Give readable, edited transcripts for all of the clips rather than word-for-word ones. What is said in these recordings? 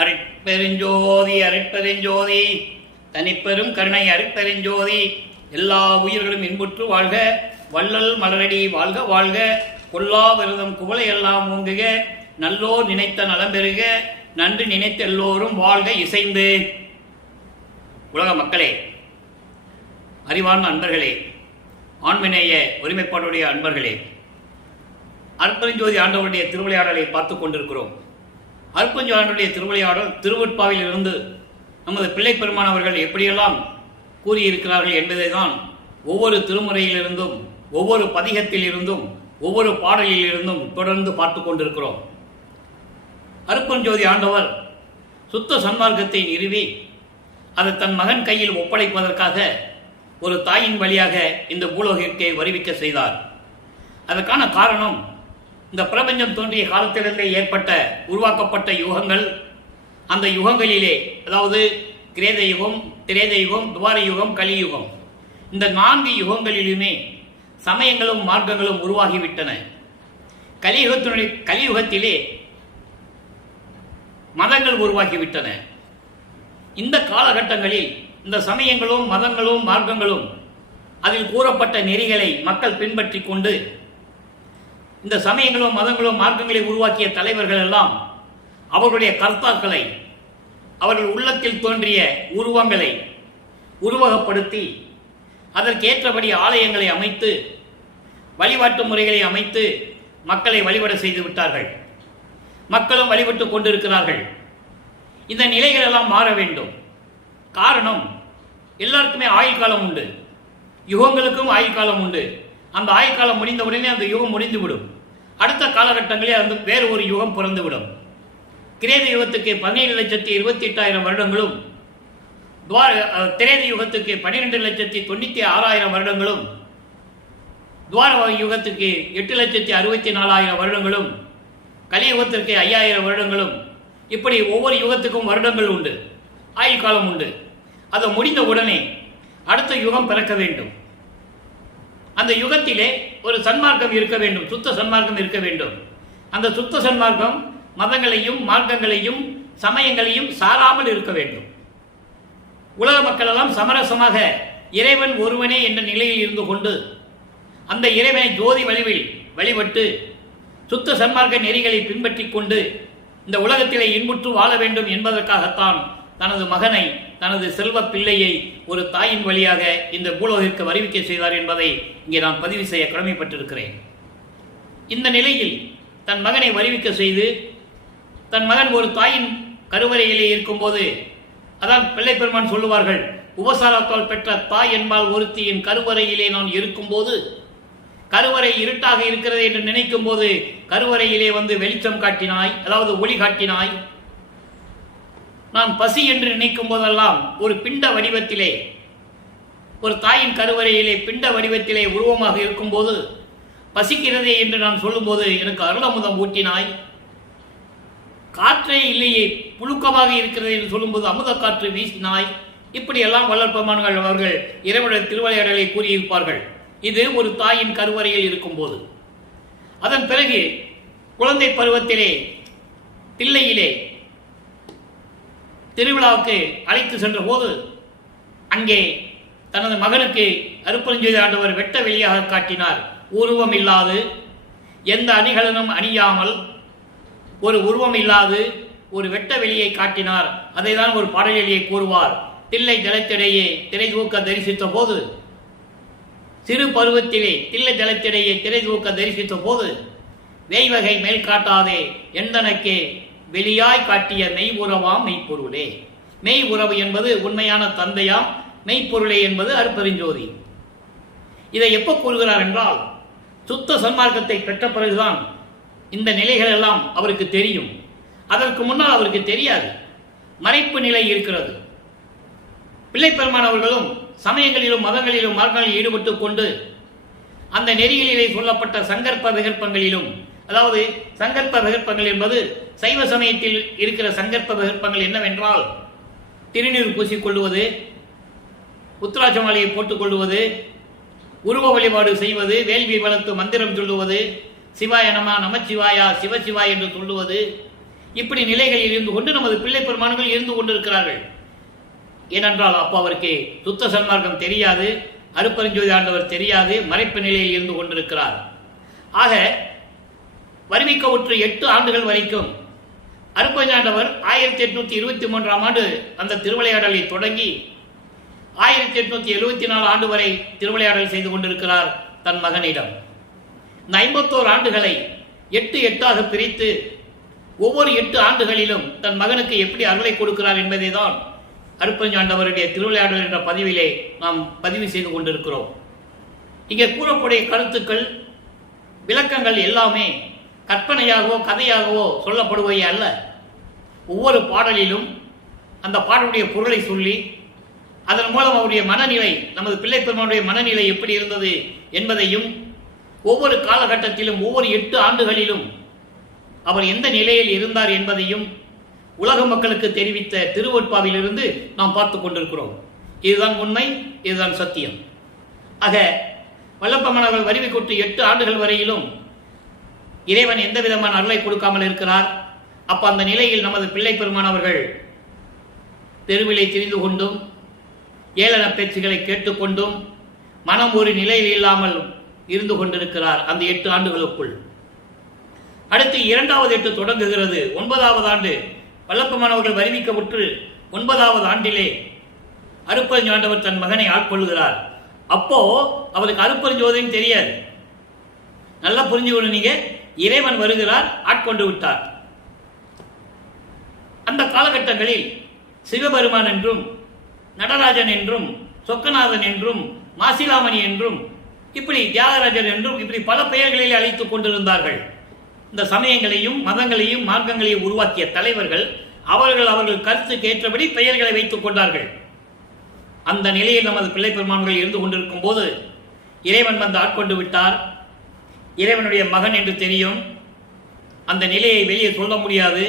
அருட்பெருஞ்சோதி அருட்பெருஞ்சோதி தனிப்பெரும் கருணை அருட்பெருஞ்சோதி. எல்லா உயிர்களும் இன்புற்று வாழ்க, வள்ளல் மலரடி வாழ்க வாழ்க, கொல்லா விரதம் குவளை எல்லாம் ஓங்குக, நல்லோர் நினைத்த நலம் பெறுக, நன்றி நினைத்த எல்லோரும் வாழ்க இசைந்து. உலக மக்களே, அறிவார்ந்த அன்பர்களே, ஆண்மநேய ஒருமைப்பாடுடைய அன்பர்களே, அருட்பெருஞ்சோதி ஆண்டவருடைய திருவிளையாடலை பார்த்துக் கொண்டிருக்கிறோம். அருட்பெருஞ்சோதி ஆண்டவருடைய திருவிளையாடல் திருவொற்பாவில் இருந்து நமது பிள்ளை பெருமானவர்கள் எப்படியெல்லாம் கூறியிருக்கிறார்கள் என்பதை தான் ஒவ்வொரு திருமுறையிலிருந்தும், ஒவ்வொரு பதிகத்தில் இருந்தும், ஒவ்வொரு பாடலில் இருந்தும் தொடர்ந்து பார்த்து கொண்டிருக்கிறோம். அருட்பெருஞ்சோதி ஆண்டவர் சுத்த சன்மார்க்கத்தை நிறுவி அதை தன் மகன் கையில் ஒப்படைப்பதற்காக ஒரு தாயின் வழியாக இந்த பூலோகிற்கே வருவிக்க செய்தார். அதற்கான காரணம், இந்த பிரபஞ்சம் தோன்றிய காலத்திலிருந்தே ஏற்பட்ட உருவாக்கப்பட்ட யுகங்கள், அந்த யுகங்களிலே, அதாவது கிரேத யுகம், திரேத யுகம், துவார யுகம், கலியுகம், இந்த 4 யுகங்களிலுமே சமயங்களும் மார்க்கங்களும் உருவாகிவிட்டன. கலியுகத்திலே மதங்கள் உருவாகிவிட்டன. இந்த காலகட்டங்களில் இந்த சமயங்களும் மதங்களும் மார்க்கங்களும் அதில் கூறப்பட்ட நெறிகளை மக்கள் பின்பற்றி கொண்டு, இந்த சமயங்களும் மதங்களும் மார்க்கங்களை உருவாக்கிய தலைவர்கள் எல்லாம் அவர்களுடைய கர்த்தாக்களை, அவர்கள் உள்ளத்தில் தோன்றிய உருவங்களை உருவகப்படுத்தி அதற்கேற்றபடி ஆலயங்களை அமைத்து வழிபாட்டு முறைகளை அமைத்து மக்களை வழிபட செய்து விட்டார்கள். மக்களும் வழிபட்டு கொண்டிருக்கிறார்கள். இந்த நிலைகள் எல்லாம் மாற வேண்டும். காரணம், எல்லாருக்குமே ஆயுள் காலம் உண்டு, யுகங்களுக்கும் ஆயுள் காலம் உண்டு. அந்த ஆயுள் காலம் முடிந்தவுடனே அந்த யுகம் முடிந்துவிடும். அடுத்த காலகட்டங்களே அந்த வேறு ஒரு யுகம் பிறந்துவிடும். கிரேத யுகத்துக்கு 17,28,000 வருடங்களும், திரேத யுகத்துக்கு 12,96,000 வருடங்களும், துவார யுகத்துக்கு 8,64,000 வருடங்களும், கலியுகத்திற்கு 5,000 வருடங்களும், இப்படி ஒவ்வொரு யுகத்துக்கும் வருடங்கள் உண்டு, ஆயுள் காலம் உண்டு. அது முடிந்த உடனே அடுத்த யுகம் பிறக்க வேண்டும். அந்த யுகத்திலே ஒரு சன்மார்க்கம் இருக்க வேண்டும், சுத்த சன்மார்க்கம் இருக்க வேண்டும். அந்த சுத்த சன்மார்க்கம் மதங்களையும் மார்க்கங்களையும் சமயங்களையும் சாராமல் இருக்க வேண்டும். உலக மக்கள் எல்லாம் சமரசமாக இறைவன் ஒருவனே என்ற நிலையில் இருந்து கொண்டு அந்த இறைவனை ஜோதி வழிவில் வழிபட்டு சுத்த சன்மார்க்க நெறிகளை பின்பற்றி கொண்டு இந்த உலகத்திலே இன்புற்று வாழ வேண்டும் என்பதற்காகத்தான் தனது மகனை, தனது செல்வ பிள்ளையை ஒரு தாயின் வழியாக இந்த பூலோகிற்கு வருவிக்க செய்தார் என்பதை இங்கே நான் பதிவு செய்ய கடமைப்பட்டிருக்கிறேன். இந்த நிலையில் தன் மகனை வருவிக்க செய்து, தன் மகன் ஒரு தாயின் கருவறையிலே இருக்கும்போது, அதான் பிள்ளை பெருமான் சொல்லுவார்கள், உபசாரத்தால் பெற்ற தாய் என்பால் ஒருத்தியின் கருவறையிலே நான் இருக்கும்போது, கருவறை இருட்டாக இருக்கிறது என்று நினைக்கும் போது கருவறையிலே வந்து வெளிச்சம் காட்டினாய், அதாவது ஒளி காட்டினாய். நான் பசி என்று நினைக்கும் போதெல்லாம் ஒரு பிண்ட வடிவத்திலே, ஒரு தாயின் கருவறையிலே பிண்ட வடிவத்திலே உருவமாக இருக்கும்போது பசிக்கிறதே என்று நான் சொல்லும்போது எனக்கு அருளமுதம் ஊட்டினாய். காற்றே இல்லையே, புழுக்கமாக இருக்கிறது என்று சொல்லும்போது அமுத காற்று வீசினாய். இப்படியெல்லாம் வள்ளற்பெருமான்கள் அவர்கள் இறைவனுடைய திருவிளையாடலை கூறியிருப்பார்கள். இது ஒரு தாயின் கருவறையில் இருக்கும்போது. அதன் பிறகு குழந்தை பருவத்திலே பிள்ளையிலே திருவிழாவுக்கு அழைத்து சென்ற போது அங்கே தனது மகனுக்கு அருட்பெருஞ்சோதி ஆண்டவர் வெட்ட வெளியாக காட்டினார். உருவம் இல்லாது, எந்த அணிகலனும் அணியாமல், ஒரு உருவம் இல்லாது ஒரு வெட்ட வெளியை காட்டினார். அதை தான் ஒரு பாடலிலே கூறுவார். தில்லை ஜலத்திடையே திரை தூக்க தரிசித்த போது, சிறு பருவத்திலே தில்லை ஜலத்திடையே திரை தூக்க தரிசித்த போது, வேய்வகை மேல் காட்டாதே எந்தனக்கே வெளியாய் காட்டிய மெய் உறவாம் மெய்ப்பொருளே. மெய் உறவு என்பது உண்மையான தந்தையாம், மெய்ப்பொருளே என்பது அருட்பெருஞ்சோதி. இதை எப்போ கூறுகிறார் என்றால், சுத்த சன்மார்க்கத்தை பெற்ற பிறகுதான் இந்த நிலைகள் எல்லாம் அவருக்கு தெரியும். அதற்கு முன்னால் அவருக்கு தெரியாது, மறைப்பு நிலை இருக்கிறது. பிள்ளை பெருமான் அவர்களும் சமயங்களிலும் மதங்களிலும் மார்க்கங்களில் ஈடுபட்டு கொண்டு அந்த நெறிகளிலே சொல்லப்பட்ட சங்கற்ப விகற்பங்களிலும், அதாவது சங்கற்ப விகற்பங்கள் என்பது சைவ சமயத்தில் இருக்கிற சங்கற்ப விகற்பங்கள் என்னவென்றால், திருநீர் பூசிக்கொள்வது, உத்ராட்ச மாலையை போட்டுக் கொள்வது, உருவ வழிபாடு செய்வது, வேள்வி வளர்த்து மந்திரம் சொல்லுவது, சிவாய நம நமச்சிவாயா சிவசிவாய் என்று சொல்லுவது, இப்படி நிலைகளில் இருந்து கொண்டு நமது பிள்ளை பெருமான்கள் இருந்து கொண்டிருக்கிறார்கள். ஏனென்றால் அப்போ அவருக்கு சுத்த சன்மார்க்கம் தெரியாது, அருப்பெருஞ்சோதி ஆண்டவர் தெரியாது, மறைப்பு நிலையில் இருந்து கொண்டிருக்கிறார். ஆக வருவிக்க உற்று 8 ஆண்டுகள் வரைக்கும் அருப்பெருஞ்சாண்டவர் 1823ஆம் ஆண்டு அந்த திருவிளையாடலை தொடங்கி 1874 ஆண்டு வரை திருவிளையாடல் செய்து கொண்டிருக்கிறார் தன் மகனிடம். இந்த 51 ஆண்டுகளை 8 பிரித்து ஒவ்வொரு 8 ஆண்டுகளிலும் தன் மகனுக்கு எப்படி அருளை கொடுக்கிறார் என்பதை தான் அருப்பெருஞ்சாண்டவருடைய திருவிளையாடல் என்ற பதிவிலே நாம் பதிவு செய்து கொண்டிருக்கிறோம். இங்கே கூறக்கூடிய கருத்துக்கள், விளக்கங்கள் எல்லாமே கற்பனையாகவோ கதையாகவோ சொல்லப்படுவை அல்ல. ஒவ்வொரு பாடலிலும் அந்த பாடலுடைய பொருளை சொல்லி அதன் மூலம் அவருடைய மனநிலை, நமது பிள்ளை பெருமானுடைய மனநிலை எப்படி இருந்தது என்பதையும், ஒவ்வொரு காலகட்டத்திலும் ஒவ்வொரு 8 ஆண்டுகளிலும் அவர் எந்த நிலையில் இருந்தார் என்பதையும் உலக மக்களுக்கு தெரிவித்த திருவொட்பாவிலிருந்து நாம் பார்த்து கொண்டிருக்கிறோம். இதுதான் உண்மை, இதுதான் சத்தியம். ஆக வல்லப்பமணவர்கள் வருவிக்கொட்டு 8 ஆண்டுகள் வரையிலும் இறைவன் எந்த விதமான அருளை கொடுக்காமல் இருக்கிறார். அப்ப அந்த நிலையில் நமது பிள்ளை பெருமானவர்கள் தெருவிலை திரிந்து கொண்டும் ஏளன பேச்சுகளை கேட்டுக்கொண்டும் மனம் ஒரு நிலையில் இல்லாமல் இருந்து கொண்டிருக்கிறார் அந்த 8 ஆண்டுகளுக்குள். அடுத்து 2வது 8 தொடங்குகிறது. 9வது ஆண்டு வல்லப்பமானவர்கள் வருவிக்கப்பட்டு 9வது ஆண்டிலே அருப்பெருஞ்சாண்டவர் தன் மகனை ஆட்கொள்கிறார். அப்போ அவருக்கு அருப்பெருஞ்சோதின்னு தெரியாது. நல்லா புரிஞ்சுக்கணும் நீங்க. இறைவன் வருகிறார், ஆட்கொண்டு விட்டார். அந்த காலகட்டங்களில் சிவபெருமான் என்றும் நடராஜன் என்றும் சொக்கநாதன் என்றும் மாசிலாமணி என்றும் இப்படி தியாகராஜன் என்றும் இப்படி பல பெயர்களில் அழைத்துக் கொண்டிருந்தார்கள். இந்த சமயங்களையும் மதங்களையும் மார்க்கங்களையும் உருவாக்கிய தலைவர்கள் அவர்கள் கருத்துக்கு ஏற்றபடி பெயர்களை வைத்துக் கொண்டார்கள். அந்த நிலையில் நமது பிள்ளை பெருமான்கள் இருந்து கொண்டிருக்கும் போது இறைவன் வந்து ஆட்கொண்டு விட்டார். இறைவனுடைய மகன் என்று தெரியும். அந்த நிலையை வெளியே சொல்ல முடியாது.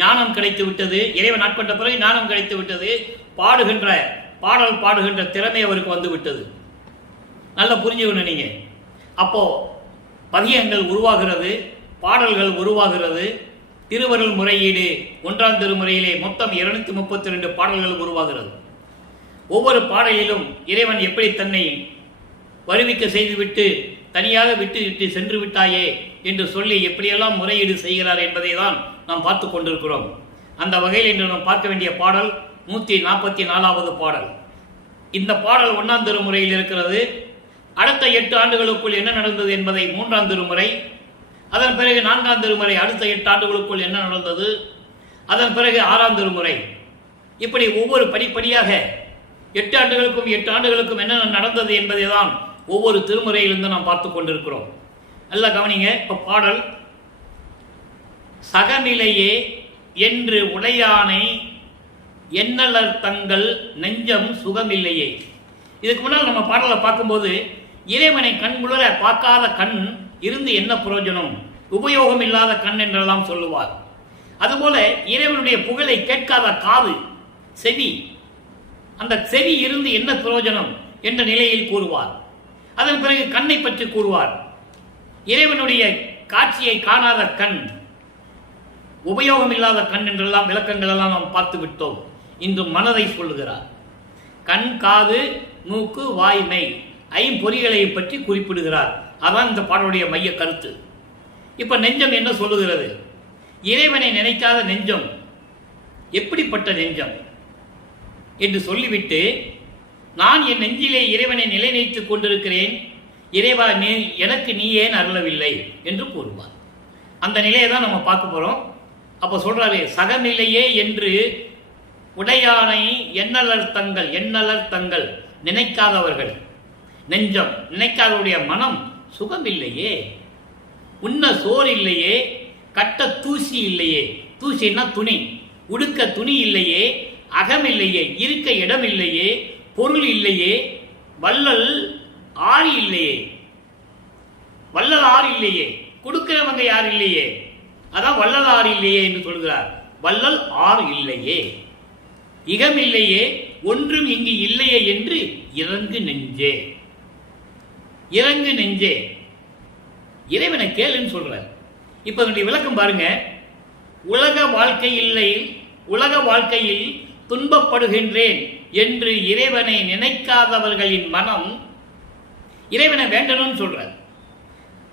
ஞானம் கிடைத்து விட்டது. இறைவன் ஆட்கொண்ட பிறகு ஞானம் கிடைத்து விட்டது. பாடல் பாடுகின்ற திறமை அவருக்கு வந்து விட்டது. நல்லா புரிஞ்சுக்கணும் நீங்க. அப்போ பதியங்கள் உருவாகிறது, பாடல்கள் உருவாகிறது. திருவருள் முறையீடு 1ஆம் திருமுறையிலே மொத்தம் 232 பாடல்கள் உருவாகிறது. ஒவ்வொரு பாடலிலும் இறைவன் எப்படி தன்னை வருவிக்க செய்துவிட்டு தனியாக விட்டு சென்று விட்டாயே என்று சொல்லி எப்படியெல்லாம் முறையீடு செய்கிறார் என்பதை தான் நாம் பார்த்து கொண்டிருக்கிறோம். அந்த வகையில் இன்று நாம் பார்க்க வேண்டிய பாடல் 144வது பாடல். இந்த பாடல் 1ஆம் திருமுறையில் இருக்கிறது. அடுத்த 8 ஆண்டுகளுக்குள் என்ன நடந்தது என்பதை 3ஆம் திருமுறை, அதன் பிறகு 4ஆம் திருமுறை, அடுத்த 8 ஆண்டுகளுக்குள் என்ன நடந்தது, அதன் பிறகு 6ஆம் திருமுறை, இப்படி ஒவ்வொரு படிப்படியாக 8 ஆண்டுகளுக்கும் 8 ஆண்டுகளுக்கும் என்ன நடந்தது என்பதை தான் ஒவ்வொரு திருமுறையிலிருந்து நாம் பார்த்து கொண்டிருக்கிறோம். நல்லா கவனிங்க. இப்ப பாடல் சகநிலையே என்று உடையானை எண்ணலர் தங்கள் நெஞ்சம் சுகமில்லையே. இதுக்கு முன்னால் நம்ம பாடலை பார்க்கும்போது இறைவனை கண்குளிர பார்க்காத கண் இருந்து என்ன பிரயோஜனம், உபயோகம் இல்லாத கண் என்றெல்லாம் சொல்லுவார். அதுபோல இறைவனுடைய புகழை கேட்காத காது, செவி, அந்த செவி இருந்து என்ன பிரயோஜனம் என்ற நிலையில் கூறுவார். அதன் பிறகு கண்ணை பற்றி கூறுவார். இறைவனுடைய காட்சியை காணாத கண், உபயோகம் இல்லாத கண் என்றெல்லாம் விளக்கங்கள் எல்லாம் நாம் பார்த்து விட்டோம். இன்று மனதை சொல்லுகிறார். கண், காது, மூக்கு, வாய்மை, ஐம்பொறிகளை பற்றி குறிப்பிடுகிறார். அதான் இந்த பாடலுடைய மைய கருத்து. இப்ப நெஞ்சம் என்ன சொல்லுகிறது? இறைவனை நினைக்காத நெஞ்சம் எப்படிப்பட்ட நெஞ்சம் என்று சொல்லிவிட்டு, நான் என் நெஞ்சிலே இறைவனை நிலைநிறுத்திக் கொண்டிருக்கிறேன், இறைவா எனக்கு நீ ஏன் அருளவில்லை என்று கூறுவார். அந்த நிலையை தான் நம்ம பார்க்க போறோம். அப்ப சொல்றாரு, சகநிலையே என்று உடையானை எண்ணலர் தங்கள் நினைக்காதவர்கள், நெஞ்சம் நினைக்காதவருடைய மனம் சுகம் இல்லையே, உண்ண சோறு இல்லையே, கட்ட தூசி இல்லையே, தூசின்னா துணி, உடுக்க துணி இல்லையே, அகம் இல்லையே, இருக்க இடம் இல்லையே, பொருள் இல்லையே, வள்ளல் ஆறு இல்லையே, வள்ளல் ஆறு இல்லையே, கொடுக்கிறவங்க யார் இல்லையே, அதான் வள்ளல் ஆறு இல்லையே என்று சொல்கிறார். வள்ளல் ஆறு இல்லையே, இகம் இல்லையே, ஒன்றும் இங்கு இல்லையே என்று இறங்கு நெஞ்சே, இறங்கு நெஞ்சே, இறைவனை கேளுன்னு சொல்ற. இப்ப இதனுடைய விளக்கம் பாருங்க. உலக வாழ்க்கையில் துன்பப்படுகின்றேன் என்று இறைவனை நினைக்காதவர்களின் மனம் இறைவனை வேண்டணும்னு சொல்றார்.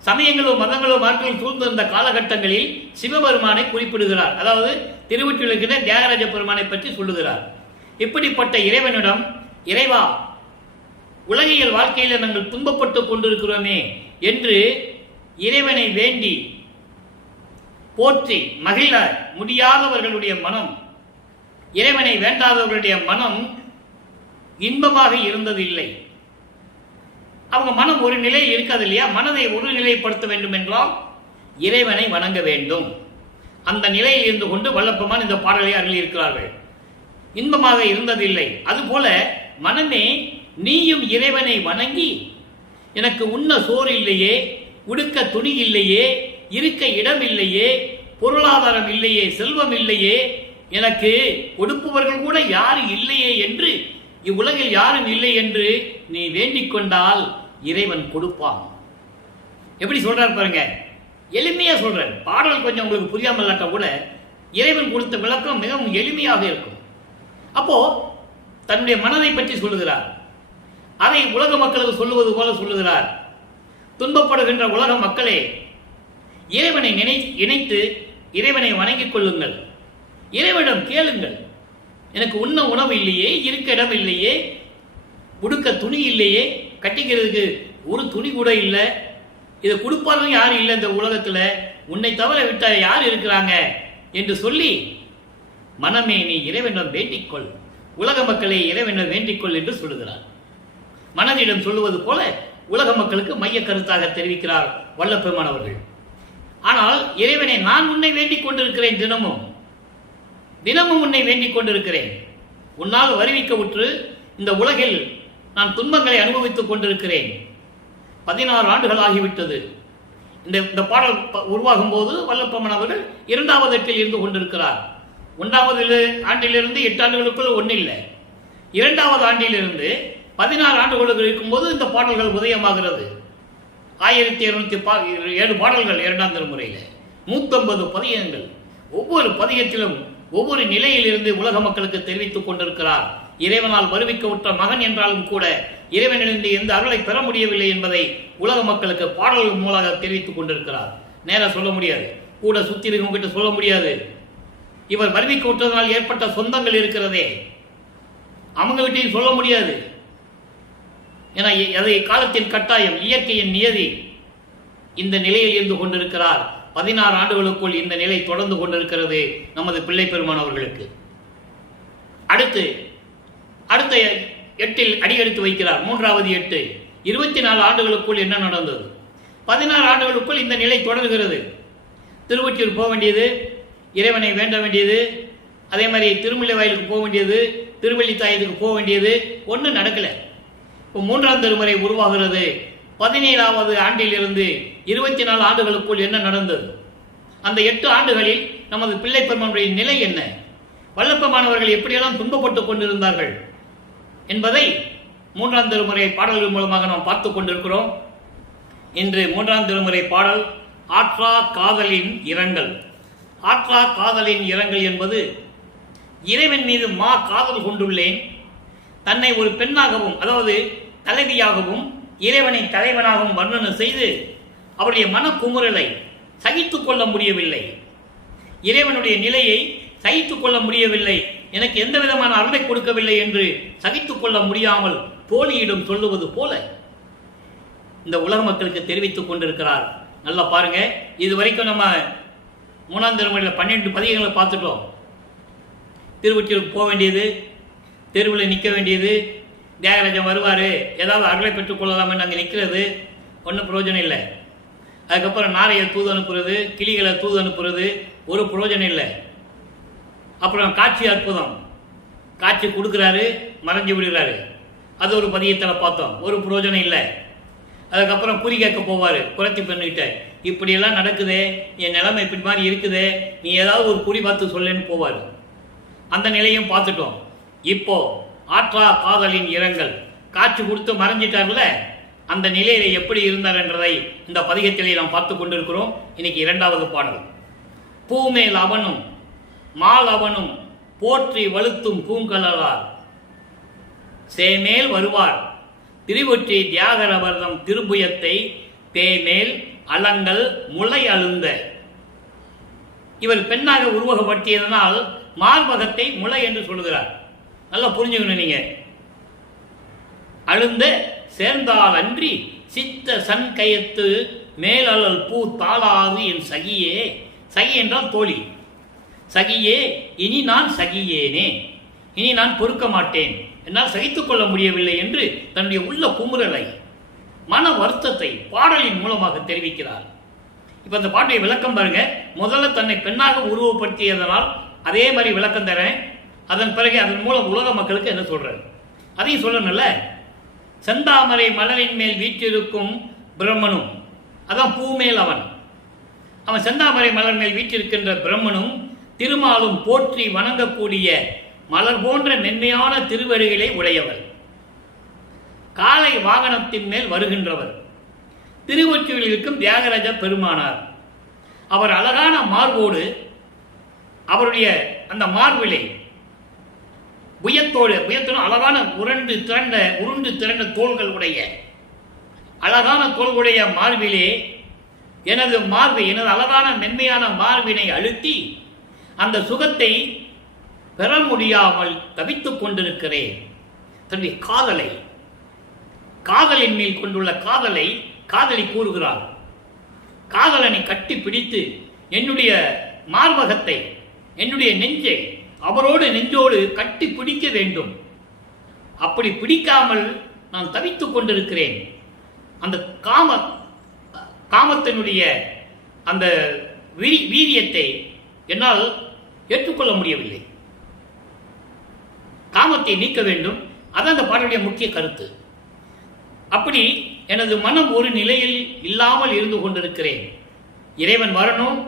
சமயங்களோ மதங்களோ மார்க்களும் சூழ்ந்திருந்த காலகட்டங்களில் சிவபெருமானை குறிப்பிடுகிறார். அதாவது திருவொற்றியூரில் தியாகராஜ பெருமானை பற்றி சொல்லுகிறார். இப்படிப்பட்ட இறைவனிடம், இறைவா, உலகியல் வாழ்க்கையில் நாங்கள் துன்பப்பட்டு கொண்டிருக்கிறோமே என்று இறைவனை வேண்டி போற்றி மகிழ முடியாதவர்களுடைய மனம், இறைவனை வேண்டாதவர்களுடைய மனம் இன்பமாக இருந்ததில்லை. அவங்க மனம் ஒரு நிலையில் இருக்காது இல்லையா? மனதை ஒரு நிலைப்படுத்த வேண்டும் என்றால் இறைவனை வணங்க வேண்டும். அந்த நிலையில் இருந்து கொண்டு வல்லப்பெருமான் இந்த பாடலை அருளியிருக்கிறார்கள். இன்பமாக இருந்ததில்லை. அதுபோல மனமே, நீயும் இறைவனை வணங்கி, எனக்கு உண்ண சோறு இல்லையே, உடுக்க துணி இல்லையே, இருக்க இடம் இல்லையே, பொருளாதாரம் இல்லையே, செல்வம் இல்லையே, எனக்கு கொடுப்பவர்கள் கூட யாரும் இல்லையே என்று, இவ்வுலகில் யாரும் இல்லை என்று நீ வேண்டிக் கொண்டால் இறைவன் கொடுப்பான். எப்படி சொல்றார் பாருங்க, எளிமையா சொல்றார். பாடல் கொஞ்சம் உங்களுக்கு புரியாமல் இல்லாட்டா கூட இறைவன் கொடுத்த விளக்கம் மிகவும் எளிமையாக இருக்கும். அப்போ தன்னுடைய மனதை பற்றி சொல்லுகிறார். அதை உலக மக்களுக்கு சொல்லுவது போல சொல்லுகிறார். துன்பப்படுகின்ற உலக மக்களே, இறைவனை இணைத்து இறைவனை வணங்கிக் கொள்ளுங்கள். இறைவனிடம் கேளுங்கள். எனக்கு உண்ண உணவு இல்லையே, இருக்க இடம் இல்லையே, உடுக்க துணி இல்லையே, கட்டிக்கிறதுக்கு ஒரு துணி கூட இல்லை, இதை கொடுப்பாரும் யாரும் இல்லை இந்த உலகத்துல, உன்னை தவிர விட்ட யார் இருக்கிறாங்க என்று சொல்லி, மனமே நீ இறைவனிடம் வேண்டிக்கொள், உலக மக்களை இறைவனிடம் வேண்டிக்கொள் என்று சொல்லுகிறார். மனதிடம் சொல்லுவது போல உலக மக்களுக்கு மைய கருத்தாக தெரிவிக்கிறார் வல்லப்பெருமான் அவர்கள். ஆனால் இறைவனை, நான் உன்னை வேண்டிக் கொண்டிருக்கிறேன், தினமும் உன்னை வேண்டிக் கொண்டிருக்கிறேன். உன்னால் வருவிக்க உற்று இந்த உலகில் நான் துன்பங்களை அனுபவித்துக் கொண்டிருக்கிறேன். 16 ஆண்டுகள் ஆகிவிட்டது. இந்த பாடல் உருவாகும் போது வல்லப்பெருமான் அவர்கள் 2வது எட்டில் இருந்து கொண்டிருக்கிறார். 1வது ஆண்டிலிருந்து 8 ஆண்டுகளுக்குள் ஒன்றில்லை. 2வது ஆண்டிலிருந்து 16 ஆண்டுகளுக்கு இருக்கும்போது இந்த பாடல்கள் உதயமாகிறது. 1207 பாடல்கள் 2ஆம் திருமுறையில், 150 பதிகங்கள். ஒவ்வொரு பதிகத்திலும் ஒவ்வொரு நிலையிலிருந்து உலக மக்களுக்கு தெரிவித்துக் கொண்டிருக்கிறார். இறைவனால் வருவிக்க உற்ற மகன் என்றாலும் கூட இறைவனிலிருந்து எந்த அருளை பெற முடியவில்லை என்பதை உலக மக்களுக்கு பாடல்கள் மூலமாக தெரிவித்துக் கொண்டிருக்கிறார். நேர சொல்ல முடியாது, கூட சுத்தி இருக்கவங்கிட்ட சொல்ல முடியாது. இவர் வருவிக்க உற்றதனால் ஏற்பட்ட சொந்தங்கள் இருக்கிறதே, அவங்க வீட்டையும் சொல்ல முடியாது. என அதை காலத்தின் கட்டாயம், இயற்கையின் நியதி. இந்த நிலையில் இருந்து கொண்டிருக்கிறார். 16 ஆண்டுகளுக்குள் இந்த நிலை தொடர்ந்து கொண்டிருக்கிறது நமது பிள்ளை பெருமான் அவர்களுக்கு. அடுத்த எட்டில் அடியெடுத்து வைக்கிறார். 3வது எட்டு, 24 ஆண்டுகளுக்குள் என்ன நடந்தது? 16 ஆண்டுகளுக்குள் இந்த நிலை தொடர்கிறது. திருவொற்றியூர் போக வேண்டியது, இறைவனை வேண்ட வேண்டியது, அதே மாதிரி திருமுல்லை வாயிலுக்கு போக வேண்டியது, திருவள்ளித்தாயத்துக்கு போக வேண்டியது, ஒன்றும் நடக்கல. இப்போ 3ஆம் திருமுறை உருவாகிறது. 17வது ஆண்டிலிருந்து 24 ஆண்டுகளுக்குள் என்ன நடந்தது? அந்த 8 ஆண்டுகளில் நமது பிள்ளை பெருமானுடைய நிலை என்ன? வல்லப்பெருமானவர்கள் எப்படியெல்லாம் துன்பப்பட்டுக் கொண்டிருந்தார்கள் என்பதை 3ஆம் திருமுறை பாடல்கள் மூலமாக நாம் பார்த்து கொண்டிருக்கிறோம். இன்று 3ஆம் திருமுறை பாடல் ஆற்றா காதலின் இரங்கல். ஆற்றா காதலின் இரங்கல் என்பது, இறைவன் மீது காதல் கொண்டுள்ளேன், தன்னை ஒரு பெண்ணாகவும், அதாவது தலைவியாகவும், இறைவனை தலைவனாகவும் வர்ணனை செய்து அவருடைய மனக்குமுறலை சகித்துக் கொள்ள முடியவில்லை, இறைவனுடைய நிலையை சகித்துக் கொள்ள முடியவில்லை, எனக்கு எந்த விதமான அருளை கொடுக்கவில்லை என்று சகித்துக் கொள்ள முடியாமல் தோழியிடம் சொல்லுவது போல இந்த உலக மக்களுக்கு தெரிவித்துக் கொண்டிருக்கிறார். நல்லா பாருங்க, இது வரைக்கும் நம்ம 3ஆம் திருமுறையில் 12 பதிகங்களை பார்த்துட்டோம். திருவொற்றியூருக்கு போக வேண்டியது, தெருவில் நிற்க வேண்டியது, தியாகராஜன் வருவார், ஏதாவது அருளை பெற்றுக் கொள்ளலாம்னு அங்கே நிற்கிறது, ஒன்றும் பிரயோஜனம் இல்லை. அதுக்கப்புறம் நாரையை தூது அனுப்புறது, கிளிகளை தூது அனுப்புறது, ஒரு பிரயோஜனம் இல்லை. அப்புறம் காட்சி அற்புதம், காட்சி கொடுக்குறாரு, மறைஞ்சு விடுகிறாரு, அது ஒரு பதியத்தில் பார்த்தோம், ஒரு பிரயோஜனம் இல்லை. அதுக்கப்புறம் குறி கேட்க போவார் குறைத்தி பெண்ணுக்கிட்ட, இப்படியெல்லாம் நடக்குதே, என் நிலைமை இப்படி மாதிரி இருக்குதே, நீ ஏதாவது ஒரு குறி பார்த்து சொல்லேன்னு போவார். அந்த நிலையும் பார்த்துட்டோம். இப்போ ஆற்றா காதலின் இரங்கல், காட்சி கொடுத்து மறைஞ்சிட்டார்ல, அந்த நிலையில எப்படி இருந்தார் என்றதை இந்த பதிகத்திலே நாம் பார்த்து கொண்டிருக்கிறோம். இன்னைக்கு 2வது பாடல். பூமேல் அவனும் மால் அவனும் போற்றி வலுத்தும் பூங்கலார் சேமேல் வருவார் திருவொற்றி தியாகரவர்தம் திருபுயத்தை பேமேல் அலங்கள் முளை அழுந்த. இவர் பெண்ணாக உருவகப்படுத்தியதனால் மார்பகத்தை முளை என்று சொல்கிறார். நல்லா புரிஞ்சுக்கணும் நீங்க. அழுந்த சேர்ந்தால் அன்றி சித்த சன் கயத்து மேலல் பூ தாளாது என் சகியே. சகி என்றால் தோழி. சகியே இனி நான் சகியேனே, இனி நான் பொறுக்க மாட்டேன், என்னால் சகித்துக் கொள்ள முடியவில்லை என்று தன்னுடைய உள்ள குமுறலை, மன வருத்தத்தை பாடலின் மூலமாக தெரிவிக்கிறார். இப்ப அந்த பாட்டை விளக்கம் பாருங்க. முதல்ல தன்னை பெண்ணாக உருவப்படுத்தியதனால் அதே மாதிரி விளக்கம் தரேன். அதன் பிறகு அதன் மூலம் உலக மக்களுக்கு என்ன சொல்றாரு அதையும் சொல்லணும்ல. செந்தாமரை மலரின் மேல் வீற்றிருக்கும் பிரம்மனும், அதான் பூமேல் அவன். அவன் செந்தாமரை மலர் மேல் வீற்றிருக்கின்ற பிரம்மனும் திருமாலும் போற்றி வணங்கக்கூடிய மலர் போன்ற மென்மையான திருவடிகளை உடையவர், காலை வாகனத்தின் மேல் வருகின்றவர், திருவொற்றியில் இருக்கும் தியாகராஜ பெருமானார். அவர் அழகான மார்போடு, அவருடைய அந்த மார்பிலை புயத்தோடு அழகான உருண்டு திரண்ட தோள்கள் உடைய அழகான தோள்களுடைய மார்பிலே எனது அழகான மென்மையான மார்பினை அழுத்தி அந்த சுகத்தை பெற முடியாமல் தவித்துக் கொண்டிருக்கிறேன். தன்னுடைய காதலின் மேல் கொண்டுள்ள காதலி கூறுகிறார். காதலனை கட்டி பிடித்து என்னுடைய மார்பகத்தை, என்னுடைய நெஞ்சை அவரோடு நெஞ்சோடு கட்டி பிடிக்க வேண்டும். அப்படி பிடிக்காமல் நான் தவித்துக் கொண்டிருக்கிறேன். அந்த காமத்தினுடைய அந்த வீரியத்தை என்னால் ஏற்றுக்கொள்ள முடியவில்லை. காமத்தை நீக்க வேண்டும். அதான் அந்த பாடலுடைய முக்கிய கருத்து. அப்படி எனது மனம் ஒரு நிலையில் இல்லாமல் இருந்து கொண்டிருக்கிறேன். இறைவன் வரணும்,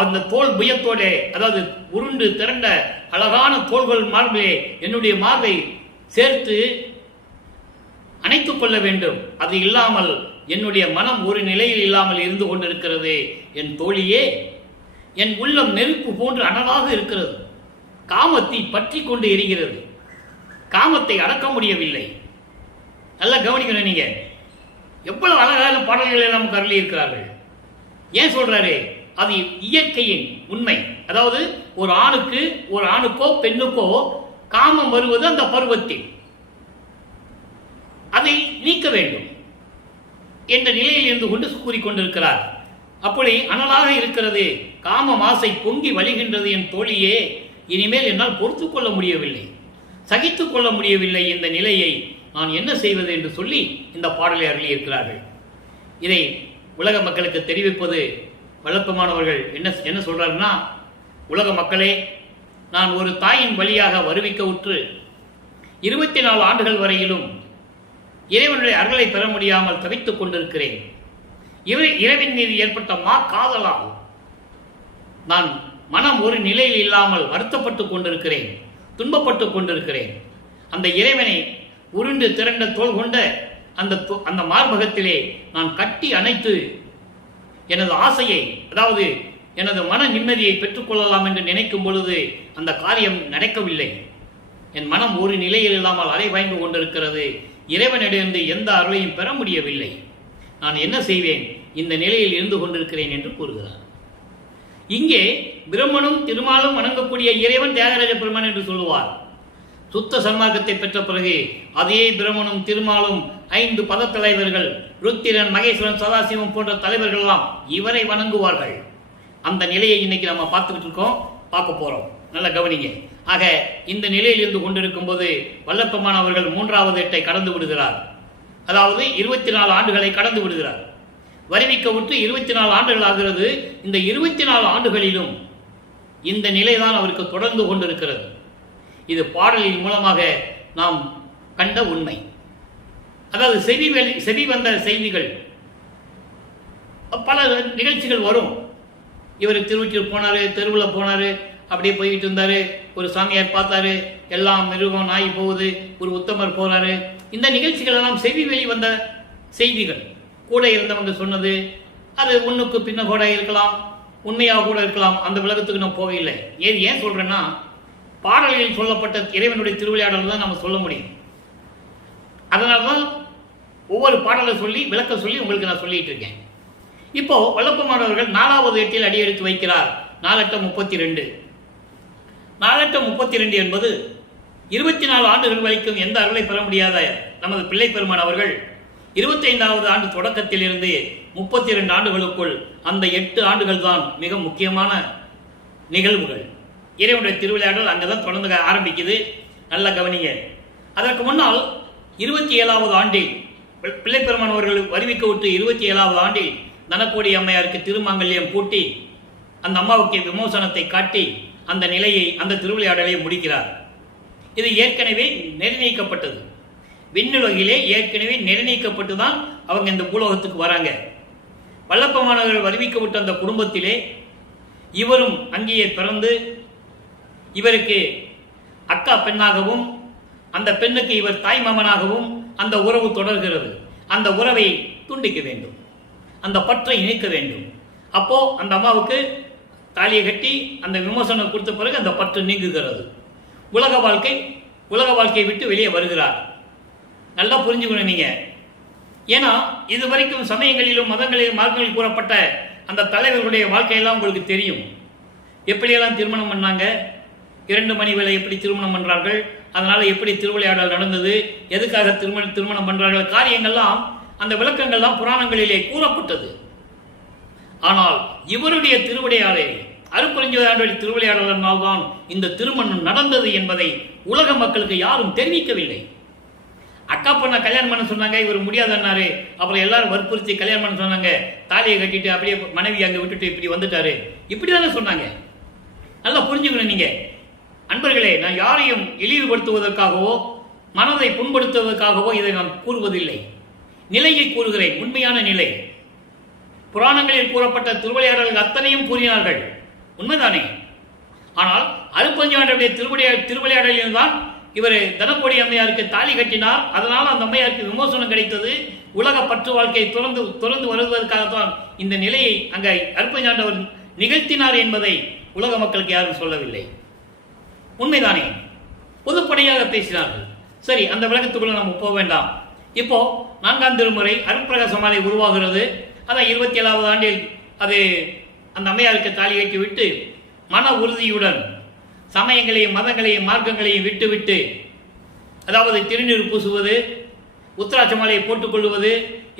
அந்த தோல் புயத்தோட, அதாவது உருண்டு திரண்ட அழகான தோள்கள் மார்பிலே என்னுடைய மார்பை சேர்த்து அணைத்துக் கொள்ள வேண்டும். அது இல்லாமல் என்னுடைய மனம் ஒரு நிலையில் இல்லாமல் இருந்து கொண்டிருக்கிறது. என் தோழியே, என் உள்ளம் நெருப்பு போன்று அனலாக இருக்கிறது. காமத்தை பற்றி கொண்டு எரிகிறது. காமத்தை அடக்க முடியவில்லை. நல்லா கவனிக்கணும் நீங்க. எவ்வளவு அழகான பாடல்களை நமக்கு அருளி இருக்கிறார்கள். ஏன் சொல்றாரு? அது இயற்கையின் உண்மை. அதாவது ஒரு ஆணுக்கோ பெண்ணுக்கோ காமம் வருவது அந்த பருவத்தில், அதை நீக்க வேண்டும் என்ற நிலையில் இருந்து கொண்டு கூறிக்கொண்டிருக்கிறார். அப்படி அனலாக இருக்கிறது, காமம் ஆசை பொங்கி வழிகின்றது. என் தோழியே, இனிமேல் என்னால் பொறுத்துக் கொள்ள முடியவில்லை, சகித்துக் கொள்ள முடியவில்லை. இந்த நிலையை நான் என்ன செய்வது என்று சொல்லி இந்த பாடலை அருளியிருக்கிறார்கள். இதை உலக மக்களுக்கு தெரிவிப்பது வல்லப்பமானவர்கள் என்ன சொல்றாருன்னா, உலக மக்களே, நான் ஒரு தாயின் வழியாக வருவிக்க உற்று 24 ஆண்டுகள் வரையிலும் இறைவனுடைய அருளை பெற முடியாமல் தவித்துக் கொண்டிருக்கிறேன். இறைவன் மீது ஏற்பட்ட காதலால் நான் மனம் ஒரு நிலையில் இல்லாமல் வருத்தப்பட்டுக் கொண்டிருக்கிறேன், துன்பப்பட்டுக் கொண்டிருக்கிறேன். அந்த இறைவனை உருண்டு திரண்ட தோள் கொண்ட அந்த மார்பகத்திலே நான் கட்டி அணைத்து எனது ஆசையை, அதாவது எனது மன நிம்மதியை பெற்றுக்கொள்ளலாம் என்று நினைக்கும் பொழுது அந்த காரியம் நடக்கவில்லை. என் மனம் ஒரு நிலையில் இல்லாமல் அலைவாய்ந்து கொண்டிருக்கிறது. இறைவனிடமிருந்து எந்த அருளையும் பெற முடியவில்லை. நான் என்ன செய்வேன்? இந்த நிலையில் இருந்து கொண்டிருக்கிறேன் என்று கூறுகிறார். இங்கே பிரம்மனும் திருமாலும் வணங்கக்கூடிய இறைவன் தியாகராஜ பெருமான் என்று சொல்லுவார். சுத்த சன்மார்க்கத்தை பெற்ற பிறகு அதே பிரம்மனும் திருமாலும் 5 பத தலைவர்கள், ருத்திரன், மகேஸ்வரன், சதாசிவம் போன்ற தலைவர்கள் எல்லாம் இவரை வணங்குவார்கள். அந்த நிலையை இன்னைக்கு நம்ம பார்த்துக்கிட்டு இருக்கோம், பார்க்க போறோம். நல்ல கவனிங்க. ஆக இந்த நிலையில் இருந்து கொண்டிருக்கும் போது வல்லப்பெருமான் அவர்கள் 3வது எட்டை கடந்து விடுகிறார். அதாவது 24 ஆண்டுகளை கடந்து விடுகிறார். வருவிக்க விட்டு 24 ஆண்டுகள் ஆகிறது. இந்த 24 ஆண்டுகளிலும் இந்த நிலைதான் அவருக்கு தொடர்ந்து கொண்டிருக்கிறது. இது பாடலின் மூலமாக நாம் கண்ட உண்மை. அதாவது செவி வந்த செய்திகள், பல நிகழ்ச்சிகள் வரும். இவர் திருவொற்றியூர் போனாரு, தெருவில் போனாரு, அப்படியே போய்கிட்டு இருந்தாரு. ஒரு சாமியார் பார்த்தாரு, எல்லாம் மிருகம் நாய் போகுது, ஒரு உத்தமர் போறாரு. இந்த நிகழ்ச்சிகள் எல்லாம் செவி வந்த செய்திகள். கூட இருந்தவங்க சொன்னது, அது ஒன்றுக்கு பின்ன கூட இருக்கலாம், உண்மையாக கூட இருக்கலாம். அந்த விளக்கத்துக்கு நான் போகவில்லை. ஏன் சொல்றேன்னா, பாடல்களில் சொல்லப்பட்ட இறைவனுடைய திருவிளையாடல் தான் நம்ம சொல்ல முடியும். அதனால்தான் ஒவ்வொரு பாடலை சொல்லி விளக்க சொல்லி உங்களுக்கு நான் சொல்லிட்டு இருக்கேன். இப்போ வல்லப்பமானவர்கள் 4வது எட்டில் அடியெடுத்து வைக்கிறார். 4:32. 4:32 என்பது 24 ஆண்டுகள் வரைக்கும் எந்த அருளை பெற முடியாத நமது பிள்ளை பெருமான் அவர்கள் 25வது ஆண்டு தொடக்கத்திலிருந்து 32 ஆண்டுகளுக்குள் அந்த 8 ஆண்டுகள் தான் மிக முக்கியமான நிகழ்வுகள். இறைவனுடைய திருவிளையாடல் அங்கதான் தொடர்ந்து ஆரம்பிக்குது. நல்ல கவனிங்க. அதற்கு முன்னால் 27வது ஆண்டில் பிள்ளை பெருமான் அவர்கள் அறிவிக்க விட்டு 27வது ஆண்டில் தனக்கோடி அம்மையாருக்கு திருமாங்கல்யம் பூட்டி அந்த அம்மாவுக்கு விமோசனத்தை காட்டி அந்த நிலையை, அந்த திருவிளையாடலை முடிக்கிறார். இது ஏற்கனவே நிர்ணயிக்கப்பட்டது. விண்ணுலகிலே ஏற்கனவே நிர்ணயிக்கப்பட்டு தான் அவங்க இந்த பூலோகத்துக்கு வராங்க. வல்லப்பமானவர்கள் அறிவிக்கப்பட்ட அந்த குடும்பத்திலே இவரும் அங்கேயே பிறந்து இவருக்கு அக்கா பெண்ணாகவும் அந்த பெண்ணுக்கு இவர் தாய் மாமனாகவும் அந்த உறவு தொடர்கிறது. அந்த உறவை துண்டிக்க வேண்டும், அந்த பற்றை இணைக்க வேண்டும். அப்போ அந்த அம்மாவுக்கு தாலியை கட்டி அந்த விமோசனம் கொடுத்த பிறகு அந்த பற்று நீங்குகிறது. உலக வாழ்க்கையை விட்டு வெளியே வருகிறார். நல்லா புரிஞ்சுக்கணும் நீங்க. ஏன்னா இதுவரைக்கும் சமயங்களிலும் மதங்களிலும் மார்க்கங்களில் கூறப்பட்ட அந்த தலைவர்களுடைய வாழ்க்கையெல்லாம் உங்களுக்கு தெரியும். எப்படியெல்லாம் திருமணம் பண்ணாங்க, 2 மணி வேளை எப்படி திருமணம் பண்றார்கள், அதனால எப்படி திருவிளையாடல் நடந்தது, எதுக்காக திருமணம் பண்றார்கள், காரியங்கள்லாம் அந்த விளக்கங்கள்லாம் புராணங்களிலே கூறப்பட்டது. ஆனால் இவருடைய திருவிளையாடலை அருட்பெருஞ்சோதி திருவிளையாடலினால் தான் இந்த திருமணம் நடந்தது என்பதை உலக மக்களுக்கு யாரும் தெரிவிக்கவில்லை. அக்கா பொண்ணை கல்யாணம் பண்ண சொன்னாங்க, இவர் முடியாதுன்னாரு. அப்புறம் எல்லாரும் வற்புறுத்தி கல்யாணம் பண்ண சொன்னாங்க. தாலியை கட்டிட்டு அப்படியே மனைவி அங்கே விட்டுட்டு இப்படி வந்துட்டாரு, இப்படிதானே சொன்னாங்க. நல்லா புரிஞ்சுக்கணும் நீங்க அன்பர்களே. நான் யாரையும் இழிவுபடுத்துவதற்காகவோ மனதை புண்படுத்துவதற்காகவோ இதை நான் கூறுவதில்லை. நிலையை கூறுகிறேன், உண்மையான நிலை. புராணங்களில் கூறப்பட்ட திருவிளையாடல்கள் அத்தனையும் கூறினார்கள், உண்மைதானே. ஆனால் அருட்பெருஞ்சோதியுடைய திருவிளையாடலில் தான் இவர் தனக்கோடி அம்மையாருக்கு தாலி கட்டினார். அதனால் அந்த அம்மையாருக்கு விமோசனம் கிடைத்தது. உலக பற்று வாழ்க்கையை தொடர்ந்து வருவதற்காகத்தான் இந்த நிலையை அங்கே அருட்பெருஞ்சோதியாண்டவர் நிகழ்த்தினார் என்பதை உலக மக்களுக்கு யாரும் சொல்லவில்லை. உண்மைதானே. பொதுப்படையாக பேசினார்கள். சரி, அந்த விளக்கத்துக்குள்ள நம்ம போக வேண்டாம். இப்போ 4ஆம் திருமுறை அருட்பிரகாச மாலை உருவாகிறது. அதான் 27வது ஆண்டில் அது அந்த அம்மையாருக்கு தாலி கட்டி விட்டு மன உறுதியுடன் சமயங்களையும் மதங்களையும் மார்க்கங்களையும் விட்டுவிட்டு, அதாவது திருநீர் பூசுவது, உத்திராட்ச மாலையை போட்டுக்கொள்வது,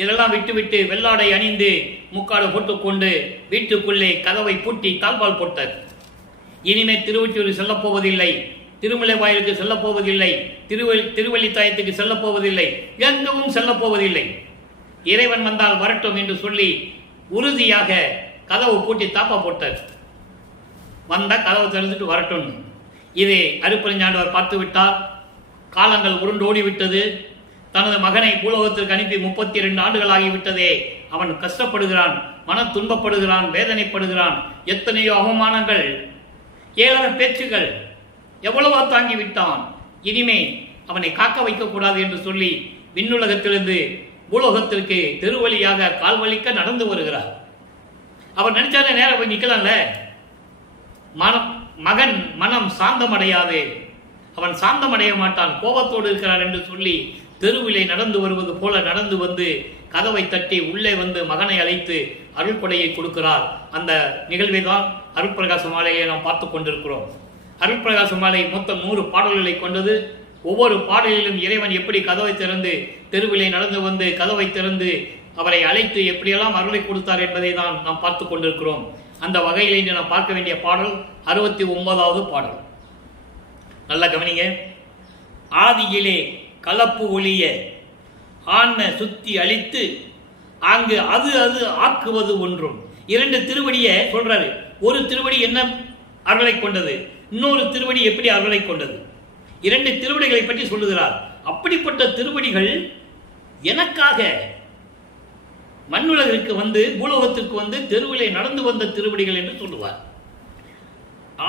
இதெல்லாம் விட்டுவிட்டு வெள்ளாடை அணிந்து முக்காடு போட்டுக்கொண்டு வீட்டுக்குள்ளே கதவை பூட்டி தாழ்பால் போட்டார். இனிமே திருவொற்றியூர் செல்லப்போவதில்லை, திருமலை வாயிலுக்கு செல்லப்போவதில்லை, திருவள்ளித்தாயத்துக்கு செல்லப்போவதில்லை, எங்கவும் செல்லப்போவதில்லை. இறைவன் வந்தால் வரட்டும் என்று சொல்லி உறுதியாக கதவு பூட்டி தாப்பா போட்டார். வந்தா கதவை திறந்துட்டு வரட்டும். இதை அருட்பெருஞ்சாண்டவர் பார்த்து விட்டார். காலங்கள் உருண்டோடிவிட்டது. தனது மகனை பூலோகத்திற்கு அனுப்பி 32 ஆண்டுகள் ஆகிவிட்டதே. அவன் கஷ்டப்படுகிறான், மன துன்பப்படுகிறான், வேதனைப்படுகிறான். எத்தனையோ அவமானங்கள், ஏளன பேச்சுகள், எவ்வளவோ தாங்கிவிட்டான். இனிமே அவனை காக்க வைக்கக்கூடாது என்று சொல்லி விண்ணுலகத்திலிருந்து பூலோகத்திற்கு தெருவழியாக கால்வழிக்க நடந்து வருகிறார். அவர் நினைச்சாலே நேரம் போய் நிக்கலாம்ல. மகன் மனம் சாந்தமடையாது, அவன் சாந்தமடைய மாட்டான், கோபத்தோடு இருக்கிறார் என்று சொல்லி தெருவிலே நடந்து வருவது போல நடந்து வந்து கதவை தட்டி உள்ளே வந்து மகனை அழைத்து அருள்படையை கொடுக்கிறார். அந்த நிகழ்வை தான் அருட்பிரகாச மாலையை நாம் பார்த்து கொண்டிருக்கிறோம். அருட்பிரகாச மாலை மொத்தம் 100 பாடல்களை கொண்டது. ஒவ்வொரு பாடலிலும் இறைவன் எப்படி கதவை திறந்து தெருவிலே நடந்து வந்து கதவை திறந்து அவரை அழைத்து எப்படியெல்லாம் அருளை கொடுத்தார் என்பதை தான் நாம் பார்த்து கொண்டிருக்கிறோம். அந்த வகையில் இன்று நாம் பார்க்க வேண்டிய பாடல் 69வது பாடல். நல்ல கவனிங்க. ஆதியிலே கலப்பு ஒளிய ஆன்ம சுத்தி அழித்து அங்கு அது ஆக்குவது ஒன்றும். 2 திருவடியை சொல்றாரு. ஒரு திருவடி என்ன அருளை கொண்டது, இன்னொரு திருவடி எப்படி அருளை கொண்டது. 2 திருவடிகளை பற்றி சொல்லுகிறார். அப்படிப்பட்ட திருவடிகள் எனக்காக மண்ணுலகிற்கு வந்து பூலோகத்திற்கு வந்து தெருவிலே நடந்து வந்த திருவடிகள் என்று சொல்லுவார்.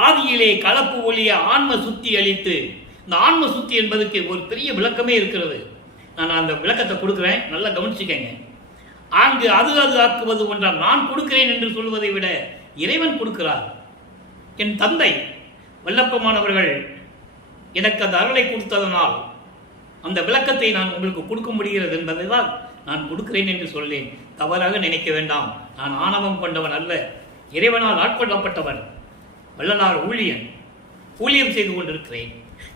ஆதியிலே கலப்பு ஒளிய ஆன்ம சுத்தி அளித்து. இந்த ஆன்ம சுத்தி என்பதற்கு ஒரு பெரிய விளக்கமே இருக்கிறது. நான் அந்த விளக்கத்தை கொடுக்கிறேன், நல்லா கவனிச்சுக்கங்க. அங்கு அது ஆக்குவது ஒன்றால் நான் கொடுக்கிறேன் என்று சொல்வதை விட இறைவன் கொடுக்கிறார். என் தந்தை வல்லப்பமானவர்கள் எனக்கு அந்த அருளை கொடுத்ததனால் அந்த விளக்கத்தை நான் உங்களுக்கு கொடுக்க முடிகிறது என்பதால் நான் கொடுக்கிறேன் என்று சொல்லேன். தவறாக நினைக்க வேண்டாம். நான் ஆணவம் கொண்டவன் அல்ல, இறைவனால் ஆட்கொள்ளப்பட்டவன், வள்ளலார் ஊழியம் செய்து கொண்டிருக்கிறேன்.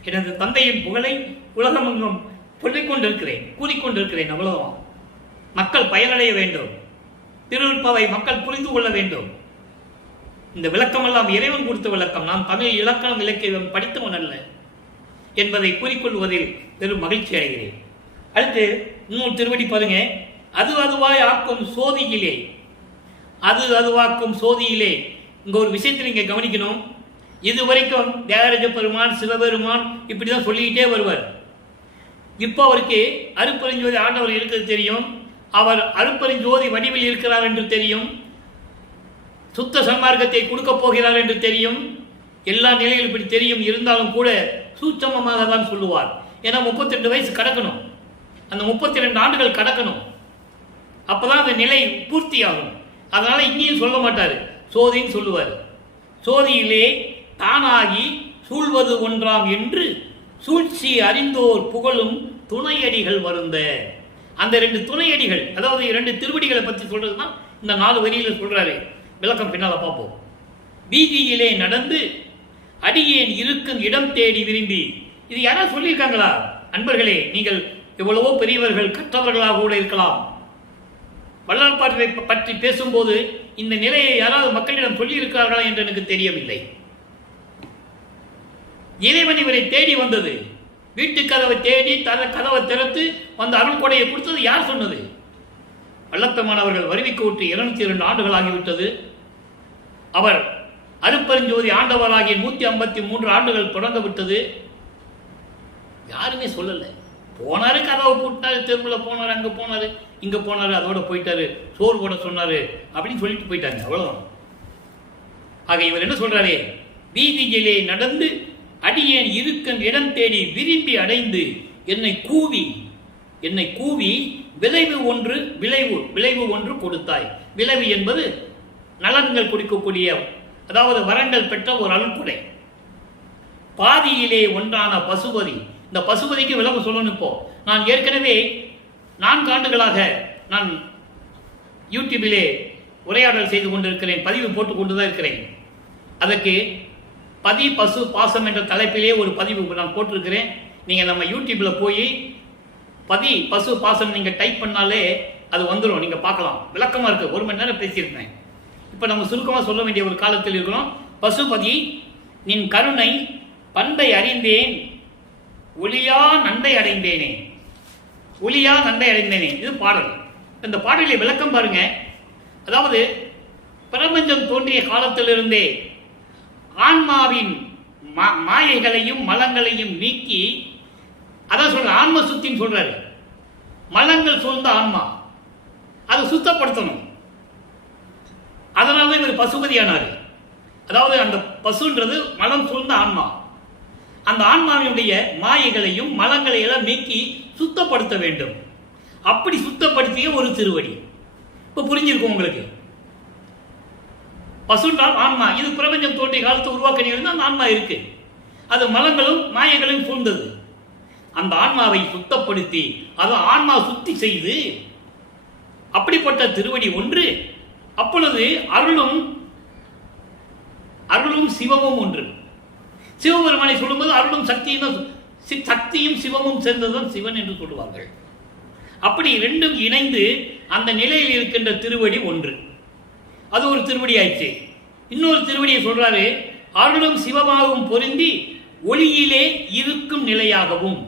எனது தந்தையின் புகழை உலகமெங்கும் சொல்லிக் கொண்டிருக்கிறேன், கூறிக்கொண்டிருக்கிறேன். அவ்வளவுதான். மக்கள் பயனடைய வேண்டும், திருவிழாவை மக்கள் புரிந்து கொள்ள வேண்டும். இந்த விளக்கமெல்லாம் இறைவன் கொடுத்த விளக்கம். நான் தமிழ் இலக்கணம் இலக்கியம் படித்தவன் அல்ல என்பதை கூறிக்கொள்வதில் பெரும் மகிழ்ச்சி அடைகிறேன். அடுத்து இன்னொரு திருவடி பாருங்க. அதுவாய் ஆக்கும் சோதியிலே, அதுவாக்கும் சோதியிலே. இங்க ஒரு விஷயத்தை நீங்க கவனிக்கணும். இதுவரைக்கும் தியாகராஜ பெருமான், சிவபெருமான் இப்படிதான் சொல்லிக்கிட்டே வருவார். இப்போ அவருக்கு அருப்பெருஞ்சோதி ஆண்டவர் இருக்கிறது தெரியும், அவர் அருப்பெருஞ்சோதி வடிவில் இருக்கிறார் என்று தெரியும், சுத்த சன்மார்க்கத்தை கொடுக்க போகிறார் என்று தெரியும், எல்லா நிலையிலும் இப்படி தெரியும். இருந்தாலும் கூட சூட்சமமாக தான் சொல்லுவார். ஏன்னா 32 வயசு கடக்கணும், அந்த 32 ஆண்டுகள் கடக்கணும், அப்பதான் அந்த நிலை பூர்த்தியாகும். அதனால இங்கேயும் சொல்ல மாட்டார், சோதின்னு சொல்லுவார். சோதியிலே தானாகி சூழ்வது ஒன்றாம் என்று சூழ்ச்சி அறிந்தோர் புகழும் துணையடிகள் வருந்த. அந்த 2 துணையடிகள், அதாவது 2 திருவடிகளை பற்றி சொல்றதுதான் இந்த 4 வரியில சொல்றாரு. விளக்கம் பின்னால பார்ப்போம். வீதியிலே நடந்து அடியேன் இருக்கும் இடம் தேடி விரும்பி. இது யாராவது சொல்லியிருக்காங்களா? அன்பர்களே, நீங்கள் எவ்வளவோ பெரியவர்கள், கற்றவர்களாக கூட இருக்கலாம். வள்ளல் பாட்டை பற்றி பேசும்போது இந்த நிலையை யாராவது மக்களிடம் சொல்லியிருக்கிறார்களா என்று எனக்கு தெரியவில்லை. இறைவன் இவரை தேடி வந்தது, வீட்டு கதவை தேடி கதவை திறந்து வந்த அருள் கொடையை கொடுத்தது யார் சொன்னது? வல்லப்பெருமானவர்கள் வருவிக்கு விட்டு 202 ஆண்டுகள் ஆகிவிட்டது. அவர் அருப்பெருஞ்சோதி ஆண்டவராகிய 153 ஆண்டுகள் தொடங்க விட்டது. யாருமே சொல்லல. போனாரு, கதவை போட்டாரு, தெருவில் போனாரு, அங்க போனாரு, இங்க போனாரு, அதோட போயிட்டாரு, சோறு போட சொன்னாரு அப்படின்னு சொல்லிட்டு போயிட்டாங்க. அவ்வளவுதான். ஆக இவர் என்ன சொல்றாரு? வீதியிலே நடந்து அடியேன் இருக்கும் இடம் தேடி விரும்பி அடைந்து என்னை கூவி விளைவு ஒன்று கொடுத்தாய். விளைவு என்பது நலன்கள் கொடுக்கக்கூடிய, அதாவது வரங்கள் பெற்ற ஒரு அருள்கொடை. பாதியிலே ஒன்றான பசுபதி. இந்த பசுபதிக்கு விளக்கம் சொல்லணும். இப்போ நான் ஏற்கனவே 4 ஆண்டுகளாக நான் யூடியூபிலே உரையாடல் செய்து கொண்டிருக்கிறேன், பதிவு போட்டுக் கொண்டுதான் இருக்கிறேன். அதற்கு பதி பசு பாசம் என்ற தலைப்பிலே ஒரு பதிவு நான் போட்டிருக்கிறேன். நீங்க நம்ம யூடியூப்ல போய் பதி பசு பாசம் நீங்க டைப் பண்ணாலே அது வந்துடும், நீங்க பார்க்கலாம். விளக்கமா இருக்கு. 1 மணி நேரம் பேசியிருப்பேன். இப்ப நம்ம சுருக்கமா சொல்ல வேண்டிய ஒரு காலத்தில் இருக்கிறோம். பசுபதி நின் கருணை பண்பை அறிந்தேன், ஒளியா நன்மை அடைந்தேனே. ஒளியா நன்மை அடைந்தேனே, இது பாடல். இந்த பாடலில் விளக்கம் பாருங்க. அதாவது பிரபஞ்சம் தோன்றிய காலத்திலிருந்தே ஆன்மாவின் மாயைகளையும் மலங்களையும் நீக்கி, அதான் சொல்ற ஆன்ம சுத்தின்னு சொல்றாரு. மலங்கள் சூழ்ந்த ஆன்மா, அதை சுத்தப்படுத்தணும். அதனால இவர் பசுபதியானாரு. அதாவது அந்த பசுன்றது மலம் சூழ்ந்த ஆன்மா. அந்த ஆன்மாவினுடைய மாயைகளையும் மலங்களை எல்லாம் நீக்கி சுத்தப்படுத்த வேண்டும். அப்படி சுத்தப்படுத்திய ஒரு திருவடி. இப்ப புரிஞ்சிருக்கும் உங்களுக்கு. பசுன்றால் ஆன்மா. இது பிரபஞ்சம் தோன்றிய காலத்து உருவாக்க நிகழ்ந்து அந்த ஆன்மா இருக்கு. அது மலங்களும் மாயைகளும் சூழ்ந்தது. அந்த ஆன்மாவை சுத்தப்படுத்தி, அது ஆன்மா சுத்தி செய்து, அப்படிப்பட்ட திருவடி ஒன்று. அப்பொழுது அருளும் சிவமும் ஒன்று. சிவபெருமானை சொல்லும்போது அருளும் சக்தியும் சிவமும் சேர்ந்ததும் சிவன் என்று சொல்லுவார்கள். அப்படி 2ம் இணைந்து அந்த நிலையில் இருக்கின்ற திருவடி ஒன்று. அது ஒரு திருவடி ஆயிடுச்சு. இன்னொரு திருவடியை சொல்றாரு, அருளும் சிவமாகவும் பொருந்தி ஒளியிலே இருக்கும் நிலையாகவும்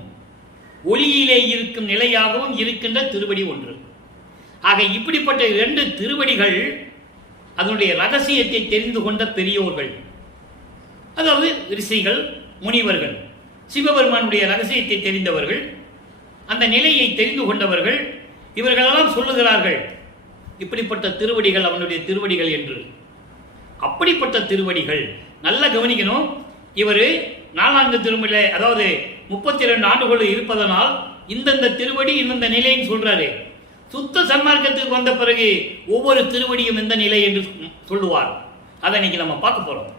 இருக்கின்ற திருவடி ஒன்று. ஆக இப்படிப்பட்ட 2 திருவடிகள், அதனுடைய ரகசியத்தை தெரிந்து கொண்ட பெரியோர்கள், அதாவது ரிஷிகள், முனிவர்கள், சிவபெருமானுடைய ரகசியத்தை தெரிந்தவர்கள், அந்த நிலையை தெரிந்து கொண்டவர்கள், இவர்களெல்லாம் சொல்லுகிறார்கள் இப்படிப்பட்ட திருவடிகள் அவனுடைய திருவடிகள் என்று. அப்படிப்பட்ட திருவடிகள் நல்ல கவனிக்கணும். இவர் 4 திருமலை, அதாவது 32 ஆண்டுகள் இருப்பதனால் இந்தந்த திருவடி இந்த நிலைன்னு சொல்றாரு. சுத்த சன்மார்க்கத்துக்கு வந்த பிறகு ஒவ்வொரு திருவடியும் எந்த நிலை என்று சொல்லுவார். அதை இன்னைக்கு நம்ம பார்க்க போறோம்.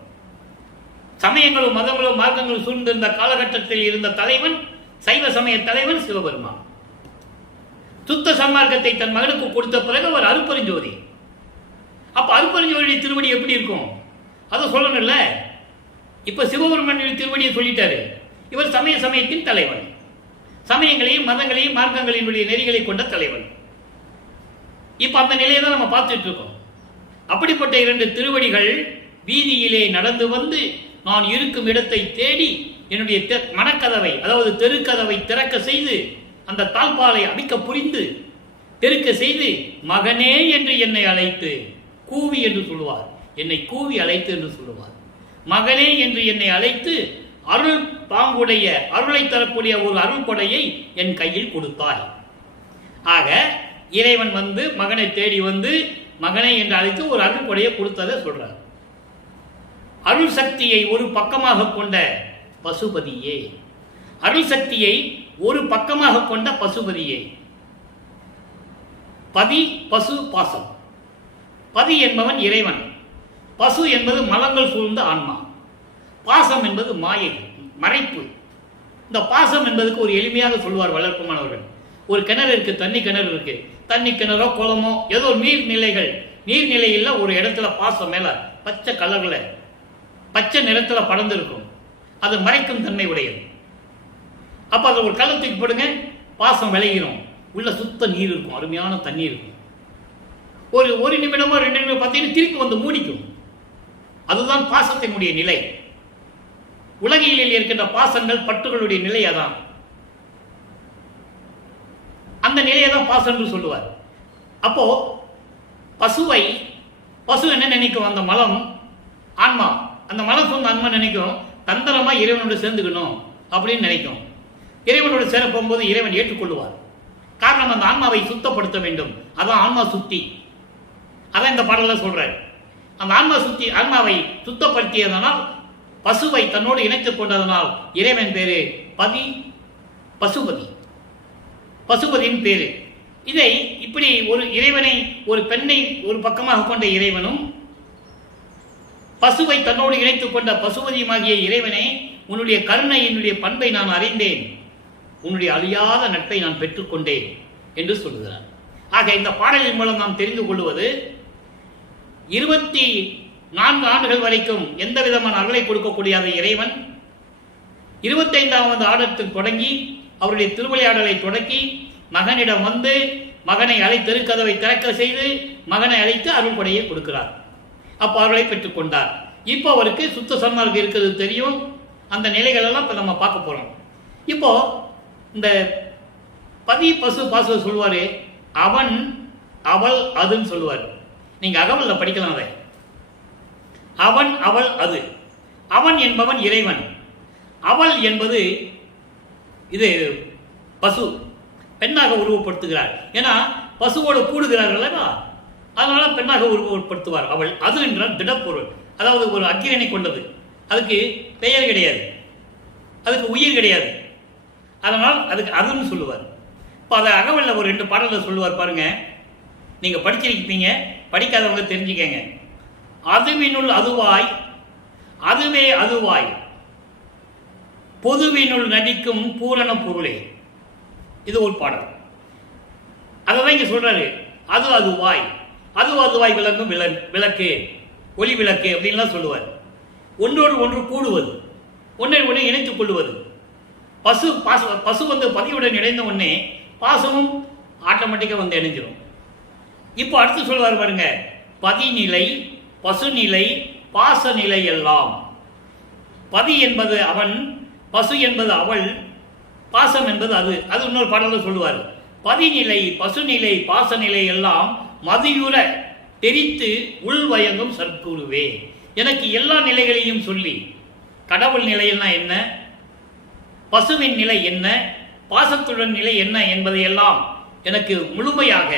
சமயங்களும் மதங்களும் மார்க்கங்களும் சூழ்ந்திருந்த காலகட்டத்தில் இருந்த தலைவன், சைவ சமய தலைவன் சிவபெருமான். சுத்த சன்மார்க்கத்தை தன் மகனுக்கு கொடுத்த பிறகு அவர் அருட்பெருஞ்சோதி. அப்ப அருட்பெருஞ்சோதி திருவடி எப்படி இருக்கும் அதை சொல்லணும்ல. இப்ப சிவபெருமானின் திருவடியை சொல்லிட்டாரு. இவர் சமயத்தின் தலைவன், சமயங்களையும் மதங்களையும் மார்க்கங்களினுடைய நெறிகளை கொண்ட தலைவன். இப்ப அந்த நிலையை தான் நம்ம பார்த்துட்டு இருக்கோம். அப்படிப்பட்ட 2 திருவடிகள் வீதியிலே நடந்து வந்து நான் இருக்கும் இடத்தை தேடி என்னுடைய மனக்கதவை, அதாவது தெருக்கதவை திறக்க செய்து அந்த தாழ்பாலை அடிக்க புரிந்து தெருக்க செய்து மகனே என்று என்னை அழைத்து, கூவி என்று சொல்லுவார், என்னை கூவி அழைத்து என்று சொல்லுவார். மகனே என்று என்னை அழைத்து அருள் பாங்குடைய, அருளை தரக்கூடிய ஒரு அருள் கொடையை என் கையில் கொடுத்தாய். ஆக இறைவன் வந்து மகனை தேடி வந்து மகனை என்று அழைத்து ஒரு அருள் கொடையை கொடுத்ததை சொல்றார். அருள் சக்தியை ஒரு பக்கமாக கொண்ட பசுபதியே, அருள் சக்தியை ஒரு பக்கமாக கொண்ட பசுபதியே. பதி, பசு, பாசம். பதி என்பவன் இறைவன், பசு என்பது மலங்கள் சூழ்ந்த ஆன்மா, பாசம் என்பது மாயை, மறைப்பு. இந்த பாசம் என்பதுக்கு ஒரு எளிமையாக சொல்வார் வளர்ப்புமானவர்கள். ஒரு கிணறு இருக்கு, தண்ணி கிணறு இருக்கு, தண்ணி கிணறோ குளமோ ஏதோ நீர்நிலைகள், நீர்நிலையில் ஒரு இடத்துல பாசம் மேல பச்சை கலர்ல பச்சை நிறத்துல படர்ந்து இருக்கும், அது மறைக்கும் தன்மை உடையது. அப்ப அதை ஒரு கள்ளத்துக்கு போடுங்க, பாசம் விளையிடும், உள்ள சுத்த நீர் இருக்கும், அருமையான தண்ணி இருக்கும். ஒரு நிமிடமோ 2 நிமிடம் பார்த்தீங்கன்னா திருப்பி வந்து மூடிக்கும். அதுதான் பாசத்தினுடைய நிலை. உலகியலில் இருக்கின்ற பாசங்கள் பற்றுகளுடைய நிலை அதான். அந்த நிலையை தான் பாசம் என்று சொல்லுவார். அப்போ பசுவை, பசு என்ன நினைக்கும், அந்த மலம் ஆன்மா, அந்த மலம் சொந்த ஆன்மா நினைக்கும் தந்திரமா இறைவனோடு சேர்ந்துக்கணும் அப்படின்னு நினைக்கும். இறைவனோடு சேர போகும்போது இறைவன் ஏற்றுக்கொள்வார். காரணம், அந்த ஆன்மாவை சுத்தப்படுத்த வேண்டும். அதான் ஆன்மா சுத்தி. அதான் இந்த பாடல சொல்றாரு. அந்த ஆன்மா சுத்தி, ஆன்மாவை சுத்தப்படுத்தியதனால், பசுவை தன்னோடு இணைத்துக் கொண்டதனால் இறைவன் பேரு பதி, பசுபதி, பசுபதியின் பேரு. இதை இப்படி ஒரு இறைவனை, ஒரு பெண்ணை ஒரு பக்கமாக கொண்ட இறைவனும், பசுவை தன்னோடு இணைத்துக் கொண்ட பசுபதியுமாகிய இறைவனே, உன்னுடைய கருணை, என்னுடைய பண்பை நான் அறிந்தேன், உன்னுடைய அழியாத நட்பை நான் பெற்றுக்கொண்டேன் என்று சொல்லுகிறார். ஆக இந்த பாடலின் மூலம் நாம் தெரிந்து கொள்வது, 24 ஆண்டுகள் வரைக்கும் எந்த விதமான அருளை கொடுக்கக்கூடிய இறைவன் 25வது ஆண்டத்தில் தொடங்கி அவருடைய திருவிளையாடலை தொடங்கி மகனிடம் வந்து மகனை தெருக்கதவை திறக்க செய்து மகனை அழைத்து அருள் கொடையை கொடுக்கிறார். அப்போ அருளை பெற்றுக் கொண்டார். இப்போ அவருக்கு சுத்த சன்மார்க்கம் இருக்கிறது தெரியும். அந்த நிலைகள் எல்லாம் இப்போ நம்ம பார்க்க போறோம். இப்போ இந்த பதி, பசு, பாசு சொல்லுவாரு, அவன், அவள், அதுன்னு சொல்லுவார். நீங்க அகவல்ல படிக்கலாம் அதை. அவன், அவள், அது. அவன் என்பவன் இறைவன், அவள் என்பது இது பசு, பெண்ணாக உருவப்படுத்துகிறார். ஏன்னா பசுவோடு கூடுகிறார்கள், அதனால பெண்ணாக உருவப்படுத்துவார். அவள், அது என்றால் திடப்பொருள், அதாவது ஒரு அக்கிரணை கொண்டது. அதுக்கு பெயர் கிடையாது, அதுக்கு உயிர் கிடையாது, அதனால் அதுக்கு அதுன்னு சொல்லுவார். இப்போ அதை அகவல்ல ஒரு 2 பாடல்கள் சொல்லுவார் பாருங்க. நீங்க படிச்சிருப்பீங்க, படிக்காதவங்க தெரிஞ்சுக்கங்க. அதுவினுள் அதுவாய், அதுவே அதுவாய், பொதுவினுள் நடிக்கும் பூரண பொருளே. இது ஒரு பாடல். அதான் இங்க சொல்றாரு. அது அதுவாய், அது அதுவாய் விளங்கும் விளக்கு, ஒளி விளக்கு அப்படின்லாம் சொல்லுவார். ஒன்றோடு ஒன்று கூடுவது, ஒன்றை ஒன்று இணைத்துக் கொள்வது. பசு வந்து பதியுடன் இணைந்த உடனே பாசமும் ஆட்டோமேட்டிக்காக வந்து இணைஞ்சிடும். இப்போ அடுத்து சொல்லுவார் பாருங்க, பதிநிலை, பசுநிலை, பாசநிலை எல்லாம். பதி என்பது அவன், பசு என்பது அவள், பாசம் என்பது அது. அது இன்னொரு பாடலில் சொல்லுவார். பதிநிலை, பசுநிலை, பாசநிலை எல்லாம் மதியுற தெரித்து உள்வயங்கும் சற்குருவே. எனக்கு எல்லா நிலைகளையும் சொல்லி, கடவுள் நிலையென்னா என்ன, பசுவின் நிலை என்ன, பாசத்துடன் நிலை என்ன என்பதையெல்லாம் எனக்கு முழுமையாக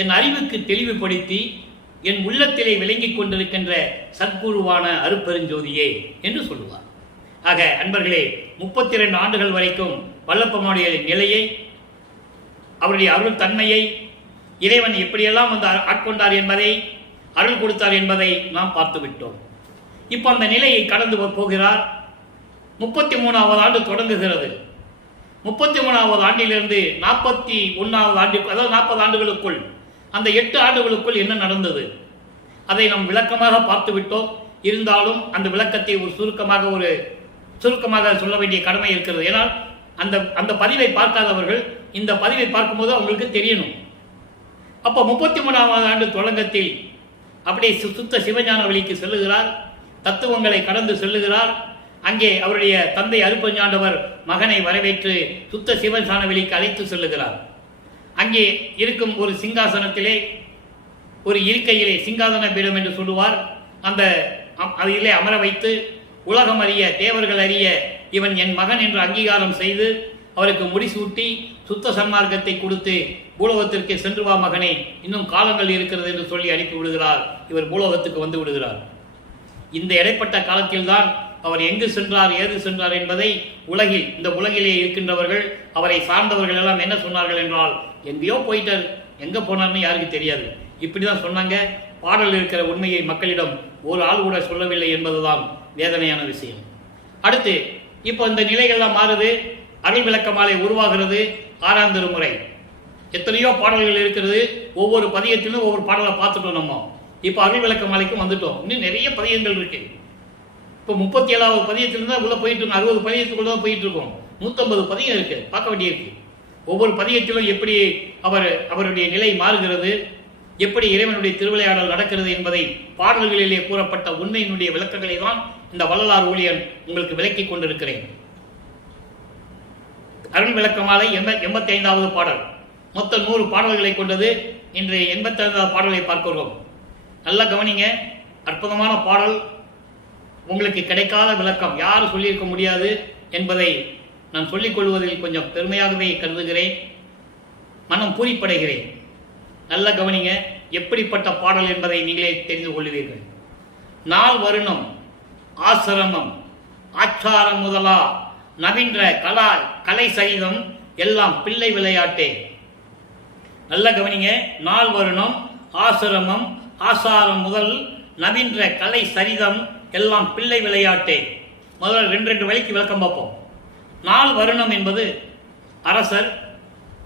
என் அறிவுக்கு தெளிவுபடுத்தி என் உள்ளத்திலே விளங்கிக் கொண்டிருக்கின்ற சத்குருவான அருட்பெருஞ்சோதியே என்று சொல்லுவார். ஆக அன்பர்களே, 32 ஆண்டுகள் வரைக்கும் வல்லப்பனுடைய நிலையை, அவருடைய அருள் தன்மையை, இறைவன் எப்படியெல்லாம் வந்து ஆட்கொண்டார் என்பதை, அருள் கொடுத்தார் என்பதை நாம் பார்த்து விட்டோம். இப்போ அந்த நிலையை கடந்து போகிறார். 33வது ஆண்டு தொடங்குகிறது. 33வது ஆண்டிலிருந்து 41வது ஆண்டுக்கு, அதாவது 40 ஆண்டுகளுக்குள், அந்த 8 ஆண்டுகளுக்குள் என்ன நடந்தது அதை நாம் விளக்கமாக பார்த்து விட்டோம். இருந்தாலும் அந்த விளக்கத்தை ஒரு சுருக்கமாக சொல்ல வேண்டிய கடமை இருக்கிறது. ஏனால் அந்த பதிவை பார்க்காதவர்கள் இந்த பதிவை பார்க்கும்போது அவங்களுக்கு தெரியணும். அப்போ 33வது ஆண்டு தொடங்கத்தில் அப்படியே சுத்த சிவஞான வழிக்கு செல்லுகிறார். தத்துவங்களை கடந்து செல்லுகிறார். அங்கே அவருடைய தந்தை அருப்பஞ்சாண்டவர் மகனை வரவேற்று சுத்த சிவஞான வழிக்கு அழைத்து செல்லுகிறார். அங்கே இருக்கும் ஒரு சிங்காசனத்திலே, ஒரு இருக்கையிலே, சிங்காசன பீடம் என்று சொல்லுவார், அந்த அதிலே அமர வைத்து உலகம் அறிய, தேவர்கள் அறிய, இவன் என் மகன் என்று அங்கீகாரம் செய்து அவருக்கு முடிசூட்டி சுத்த சன்மார்க்கத்தை கொடுத்து பூலோகத்திற்கு சென்று வா மகனே, இன்னும் காலங்கள் இருக்கிறது என்று சொல்லி அனுப்பி விடுகிறார். இவர் பூலோகத்துக்கு வந்து விடுகிறார். இந்த இடைப்பட்ட காலத்தில்தான் அவர் எங்கு சென்றார், ஏது சென்றார் என்பதை இந்த உலகிலே இருக்கின்றவர்கள், அவரை சார்ந்தவர்கள் எல்லாம் என்ன சொன்னார்கள் என்றால், எங்கேயோ போயிட்டார், எங்கே போனார்னு யாருக்கு தெரியாது, இப்படிதான் சொன்னாங்க. பாடல் இருக்கிற உண்மையை மக்களிடம் ஒரு ஆள் கூட சொல்லவில்லை என்பதுதான் வேதனையான விஷயம். அடுத்து இப்போ இந்த நிலைகள்லாம் மாறுது. அருள் விளக்க மாலை உருவாகிறது. 6ஆம் திருமுறை. எத்தனையோ பாடல்கள் இருக்கிறது. ஒவ்வொரு பதியத்திலும் ஒவ்வொரு பாடலை பார்த்துட்டோம். நம்ம இப்போ அருள் விளக்க மாலைக்கும் வந்துட்டோம். இன்னும் நிறைய பதியங்கள் இருக்கு. இப்போ 37வது பதியத்திலிருந்து தான் உள்ள போயிட்டு இருக்கோம். 60 பதியத்துக்குள்ள தான் போயிட்டு இருக்கோம். 150 பதியம் இருக்கு, பார்க்க வேண்டியிருக்கு. ஒவ்வொரு பதியத்திலும் எப்படி அவருடைய நிலை மாறுகிறது, எப்படி இறைவனுடைய திருவிளையாடல் நடக்கிறது என்பதை பாடல்களிலே கூறப்பட்ட உண்மையினுடைய விளக்கங்களை தான் இந்த வள்ளலார் ஊழியன் உங்களுக்கு விளக்கி கொண்டிருக்கிறேன். அருள் விளக்க மாலை 85வது பாடல். மொத்தம் 100 பாடல்களை கொண்டது. இன்று 85வது பாடலை பார்க்கிறோம். நல்லா கவனிங்க. அற்புதமான பாடல். உங்களுக்கு கிடைக்காத விளக்கம் யாரும் சொல்லியிருக்க முடியாது என்பதை நான் சொல்லிக் கொள்வதில் கொஞ்சம் பெருமையாகவே கருதுகிறேன். மனம் பூரிப்படைகிறேன். நல்ல கவனிங்க. எப்படிப்பட்ட பாடல் என்பதை நீங்களே தெரிந்து கொள்வீர்கள். நாள் வருணம் ஆசிரமம் ஆச்சாரம் முதலா நவீன்ற கலை சரிதம் எல்லாம் பிள்ளை விளையாட்டே. நல்ல கவனிங்க. நாள் வருணம் ஆசிரமம் ஆசாரம் முதல் நவீன்ற கலை சரிதம் எல்லாம் பிள்ளை விளையாட்டே. முதல்ல 2 வழிக்கு விளக்கம் பார்ப்போம். நாள் வருணம் என்பது அரசர்,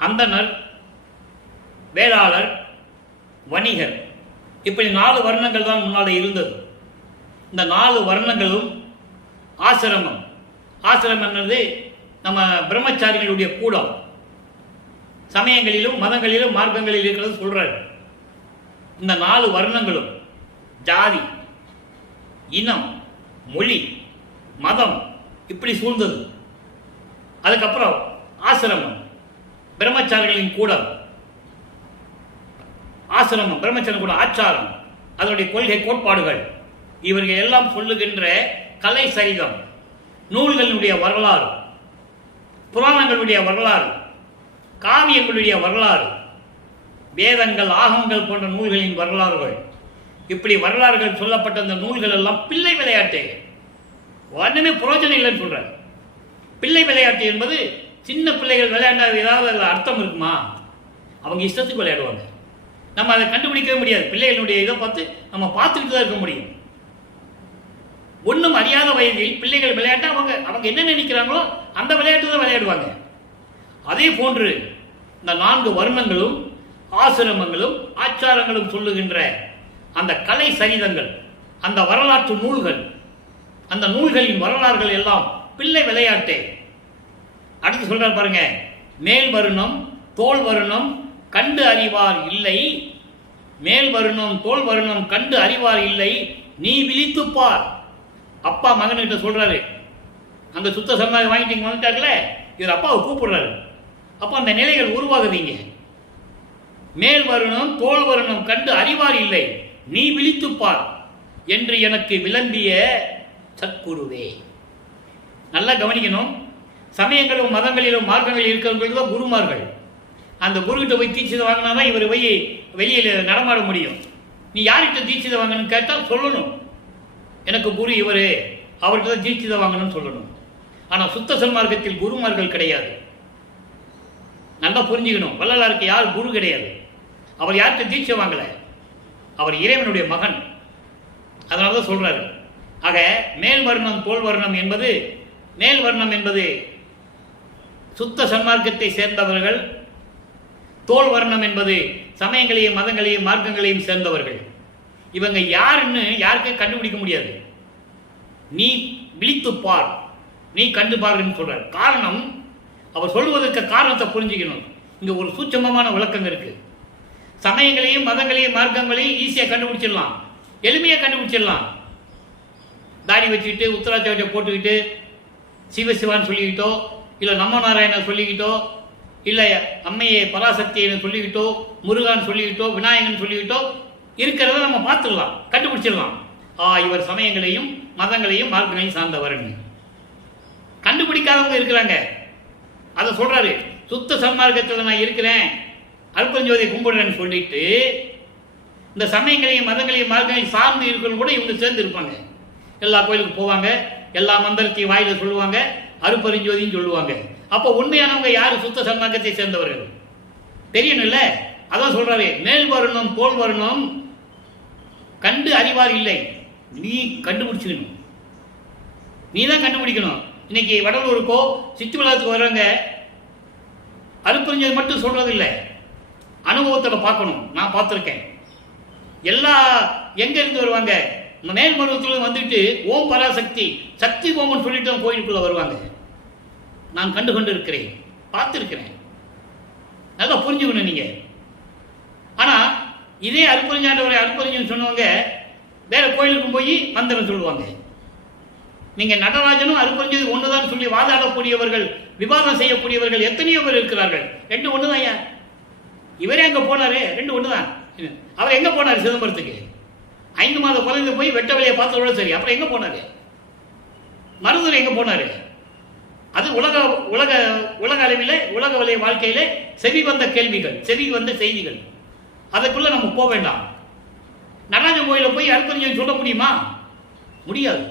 அந்தனர், வேளாளர், வணிகர், இப்படி 4 வர்ணங்கள் தான் முன்னாடி இருந்தது. இந்த 4 வர்ணங்களும் ஆசிரமம். ஆசிரமம் என்பது நம்ம பிரம்மச்சாரிகளுடைய கூடம். சமயங்களிலும் மதங்களிலும் மார்க்கங்களில் இருக்கிறது சொல்றாரு. இந்த 4 வர்ணங்களும் ஜாதி, இனம், மொழி, மதம் இப்படி சூழ்ந்தது. அதுக்கப்புறம் ஆசிரமம், பிரம்மச்சாரிகளின் கூடம். ஆசிரமம், பிரம்மச்சரிய கூட ஆச்சாரம், அதனுடைய கொள்கை கோட்பாடுகள், இவர்கள் எல்லாம் சொல்லுகின்ற கலை சரிதம், நூல்களுடைய வரலாறு, புராணங்களுடைய வரலாறு, காவியங்களுடைய வரலாறு, வேதங்கள், ஆகங்கள் போன்ற நூல்களின் வரலாறுகள், இப்படி வரலாறுகள் சொல்லப்பட்ட அந்த நூல்கள் எல்லாம் பிள்ளை விளையாட்டு. ஒன்றுமே புரோஜனம் இல்லைன்னு சொல்ற. பிள்ளை விளையாட்டு என்பது சின்ன பிள்ளைகள் விளையாண்டா ஏதாவது அதில் அர்த்தம் இருக்குமா? அவங்க இஷ்டத்துக்கு விளையாடுவாங்க. நம்ம அதை கண்டுபிடிக்கவே முடியாது. பிள்ளைகளுடைய இதை பார்த்து நம்ம பார்த்துக்கிட்டு தான் இருக்க முடியும். ஒன்றும் அறியாத வயதில் பிள்ளைகள் விளையாட்டா அவங்க என்ன நினைக்கிறாங்களோ அந்த விளையாட்டு தான் விளையாடுவாங்க. அதே போன்று இந்த 4 வர்ணங்களும் ஆசிரமங்களும் ஆச்சாரங்களும் சொல்லுகின்ற அந்த கலை சரிதங்கள், அந்த வரலாற்று நூல்கள், அந்த நூல்களின் வரலாறுகள் எல்லாம் பிள்ளை விளையாட்டே. அடுத்து சொல்றார் பாருங்க. மேல் வருணம் தோல் வருணம் கண்டு அறிவார் இல்லை, மேல் வருணம் தோல் வருணம் கண்டு அறிவார் இல்லை, நீ விழித்துப்பார். அப்பா மகன்கிட்ட சொல்றாரு. அந்த சுத்த சன்மார்க்கம் வாங்கிட்டு வந்துட்டார்களே, இவர் அப்பாவை கூப்பிடுறாரு. அப்போ அந்த நிலைகள் உருவாகுவீங்க. மேல் வருணம் தோல் வருணம் கண்டு அறிவார் இல்லை, நீ விழித்துப்பார் என்று எனக்கு விளம்பிய சத்குருவே. நல்லா கவனிக்கணும். சமயங்களும் மதங்களிலும் மார்க்கங்களில் இருக்கிறவர்கள் தான் குருமார்கள். அந்த குருகிட்ட போய் தீட்சிதை வாங்கினாதான் இவர் போய் வெளியில் நடமாட முடியும். நீ யார்கிட்ட தீட்சிதை வாங்கணும்னு கேட்டால் சொல்லணும், எனக்கு குரு இவர், அவர்கிட்ட தான் தீட்சிதை வாங்கணும்னு சொல்லணும். ஆனால் சுத்த சன்மார்க்கத்தில் குருமார்கள் கிடையாது. நல்லா புரிஞ்சுக்கணும். வள்ளலாருக்கு யார் குரு கிடையாது. அவர் யார்கிட்ட தீட்சை வாங்கலை. அவர் இறைவனுடைய மகன். அதனால தான் சொல்றாரு. ஆக மேல் வர்ணம் தோல் வர்ணம் என்பது, மேல் வர்ணம் என்பது சுத்த சன்மார்க்கத்தை சேர்ந்தவர்கள், தோல் வர்ணம் என்பது சமயங்களையும் மதங்களையும் மார்க்கங்களையும் சேர்ந்தவர்கள். இவங்க யாருன்னு யாருக்கும் கண்டுபிடிக்க முடியாது. நீ விழித்து பார், நீ கண்டு பாருன்னு சொல்றார். காரணம், அவர் சொல்வதற்கு காரணத்தை புரிஞ்சுக்கணும். இங்க ஒரு சூட்சமமான விளக்கம் இருக்கு. சமயங்களையும் மதங்களையும் மார்க்கங்களையும் ஈஸியாக கண்டுபிடிச்சிடலாம், எளிமையாக கண்டுபிடிச்சிடலாம். தாடி வச்சுக்கிட்டு உத்தராட்சத்தை போட்டுக்கிட்டு சிவசிவான்னு சொல்லிக்கிட்டோ, இல்லை நம்ம நாராயணன் சொல்லிக்கிட்டோ, இல்லை அம்மையை பராசக்தின்னு சொல்லிக்கிட்டோ, முருகான்னு சொல்லிக்கிட்டோ, விநாயகன் சொல்லிக்கிட்டோ இருக்கிறத நம்ம பார்த்துடலாம், கண்டுபிடிச்சிடலாம். இவர் சமயங்களையும் மதங்களையும் மார்க்கங்களையும் சார்ந்தவர்னு. கண்டுபிடிக்காதவங்க இருக்கிறாங்க. அதை சொல்றாரு. சுத்த சன்மார்க்கத்தில் நான் இருக்கிறேன், அல்பஞ்சோதியை கும்பிடுறேன்னு சொல்லிட்டு இந்த சமயங்களையும் மதங்களையும் மார்க்கங்களையும் சார்ந்து இருக்கிறவங்க கூட இவங்க சேர்ந்து இருப்பாங்க. எல்லா கோயிலுக்கு போவாங்க, எல்லா மந்திரத்தையும் வாயில சொல்லுவாங்க, அருப்பெருஞ்சோதின்னு சொல்லுவாங்க. அப்போ உண்மையானவங்க யாரு? சுத்த சன்மார்க்கத்தை சேர்ந்தவர்கள் தெரியணும்ல. அதான் சொல்றாரு, மேல் வரணும் தோல் வரணும் கண்டு அறிவார் இல்லை, நீ கண்டுபிடிச்சுக்கணும், நீ தான் கண்டுபிடிக்கணும். இன்னைக்கு வடலூருக்கோ சித்துவிழாத்துக்கு வர்றவங்க அருப்பெருஞ்சோதி மட்டும் சொல்றது இல்லை, அனுபவத்தில் பார்க்கணும். நான் பார்த்துருக்கேன். எல்லா எங்க இருந்து வருவாங்க, மேல்மருவத்தில் வந்துட்டு ஓம் பராசக்தி சக்தி ஓம்னு சொல்லிட்டு கோயிலுக்குள்ள வருவாங்க. நான் கண்டு இருக்கிறேன், பார்த்துருக்கிறேன். நல்லா புரிஞ்சுக்கணும் நீங்க. ஆனா இதே அருப்பெருஞ்சாண்டவரை அருப்பெருஞ்சன் சொன்னவங்க வேற கோயிலுக்கும் போய் மந்திரம் சொல்லுவாங்க. நீங்க நடராஜனும் அருப்பெருஞ்சோதி ஒண்ணுதான் சொல்லி வாதாடக்கூடியவர்கள், விவாதம் செய்யக்கூடியவர்கள் எத்தனையோ பேர் இருக்கிறார்கள். ரெண்டு ஒண்ணுதான். ஐயா இவரே அங்க போனாரு, ரெண்டு ஒண்ணுதான். அவர் எங்க போனாரு? சிதம்பரத்துக்கு 5 மாத குழந்தை போய் வெட்ட வழியை பார்த்ததோட சரி. அப்புறம் எங்க போனாரு? மருதுரை எங்க போனாரு? அது உலக உலக உலக அளவில் உலக வலைய வாழ்க்கையில செவி வந்த கேள்விகள், செவி வந்த செய்திகள். அதுக்குள்ள நம்ம போக வேண்டாம். நடராஜன் கோயில போய் அருப்பெருஞ்சோதி சொல்ல முடியுமா? முடியாது.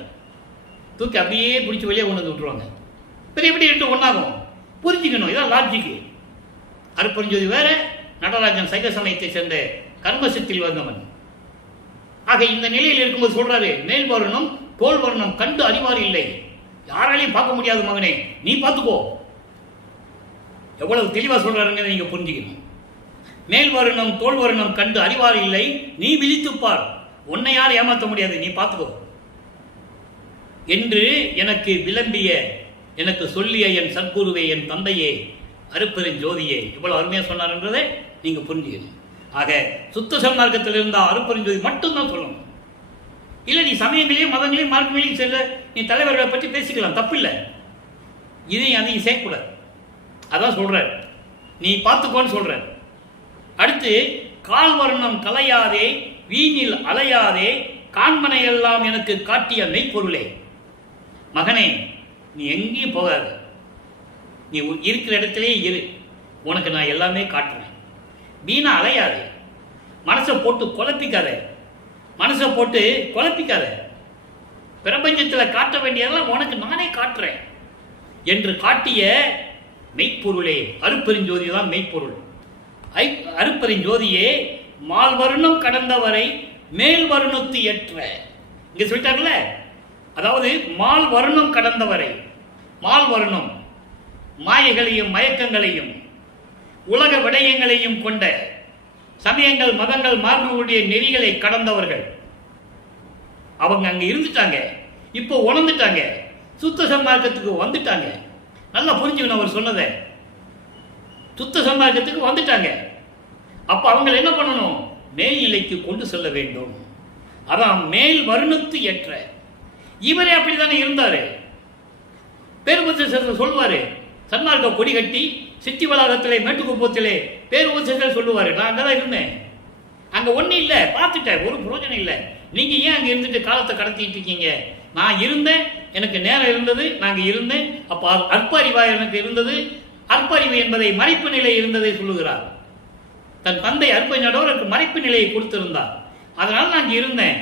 தூக்கி அப்படியே பிடிச்சி வெளியே கொண்டு வந்து விட்டுருவாங்க. பெரிய எப்படி ரெண்டு ஒன்றாகும் புரிஞ்சுக்கணும். இதான் லாஜிக்கு. அருப்பெருஞ்சோதி வேற, நடராஜன் சைவ சமயத்தை சேர்ந்த கர்மசத்தில் வந்தவன். ஆக இந்த நிலையில் இருக்கும்போது சொல்றாரு, மேல் வரணும் தோல் வரணும் கண்டு அறிவார் இல்லை, யாராலையும் பார்க்க முடியாது மகனே, நீ பார்த்துக்கோ. எவ்வளவு தெளிவா சொல்றாருங்க நீங்க புரிஞ்சுக்கணும். மேல் வருணம் தோல் வருணம் கண்டு அறிவார் இல்லை, நீ விழித்துப்பார், உன்னை யார் ஏமாற்ற முடியாது, நீ பார்த்துக்கோ என்று எனக்கு விளம்பிய, எனக்கு சொல்லிய என் சத்குருவே, என் தந்தையே, அருப்பெருஞ்சோதியே. இவ்வளவு அருமையா சொன்னார்ன்றதை நீங்க புரிஞ்சுக்கணும். ஆக சுத்த சன்மார்க்கத்தில் இருந்தால் அருப்பெருஞ்சோதி மட்டும்தான் சொல்லணும். இல்லை நீ சமயங்களையும் மதங்களையும் மார்க்கங்களையும் செல்ல நீ தலைவர்களை பற்றி பேசிக்கலாம், தப்பில்லை. இதையும் அதையும் சேர்க்கக்கூடாது. அதான் சொல்ற, நீ பார்த்துக்கோன்னு சொல்ற. அடுத்து, கால் வர்ணம் கலையாதே வீணில் அலையாதே காண்மனை எல்லாம் எனக்கு காட்டிய மெய்ப்பொருளே. மகனே, நீ எங்கேயும் போகாத, நீ இருக்கிற இடத்திலே இரு, உனக்கு நான் எல்லாமே காட்டுறேன். வீணா அலையாதே, மனசை போட்டு குழப்பிக்காத, மனசை போட்டு குழப்பிக்காத. பிரபஞ்சத்தில் காட்ட வேண்டியதெல்லாம் உனக்கு நானே காட்டுறேன் என்று காட்டிய மெய்ப்பொருளே. அருப்பெருஞ்சோதி தான் மெய்ப்பொருள். அருப்பெருஞ்சோதியே, மால் வருணம் கடந்தவரை மேல் வருணத்து ஏற்ற. இங்க சொல்லிட்டார்ல, அதாவது மால் வருணம் கடந்தவரை. மால் வருணம் மாயைகளையும் மயக்கங்களையும் உலக விடயங்களையும் கொண்ட சமயங்கள் மதங்கள் மார்புடைய நெறிகளை கடந்தவர்கள். அவங்க அங்க இருந்துட்டாங்க, இப்போ உணர்ந்துட்டாங்க, சுத்த சன்மார்க்கத்துக்கு வந்துட்டாங்க. நல்லா புரிஞ்சுக்கணும் அவர் சொன்னதை. சுத்த சன்மார்க்கத்துக்கு வந்துட்டாங்க. அப்ப அவங்க என்ன பண்ணணும்? மேல்நிலைக்கு கொண்டு செல்ல வேண்டும். அதான் மேல் வருணத்து ஏற்ற. இவரே அப்படித்தானே இருந்தாரு. பேருபுத்தர் சொல்லுவாரு, சன்மார்க்க கொடி கட்டி சித்தி வளாகத்திலே மேட்டுக்குப்பத்திலே பேருபுத்தர் சொல்லுவாரு, நான் அங்கதான் இருந்தேன், அங்க ஒன்னும் இல்லை, பார்த்துட்டேன், ஒரு பிரயோஜனம் இல்லை, நீங்க ஏன் அங்க இருந்துட்டு காலத்தை கடத்திட்டு இருக்கீங்க? நான் இருந்தேன், எனக்கு நேரம் இருந்தது, நாங்க இருந்தேன். அப்ப அற்ப அறிவா எனக்கு இருந்தது. அற்ப அறிவு என்பதை மறைப்பு நிலை இருந்ததை சொல்லுகிறார். தன் தந்தை அற்பஞானவர் எனக்கு மறைப்பு நிலையை கொடுத்திருந்தார். அதனால நான் இருந்தேன்.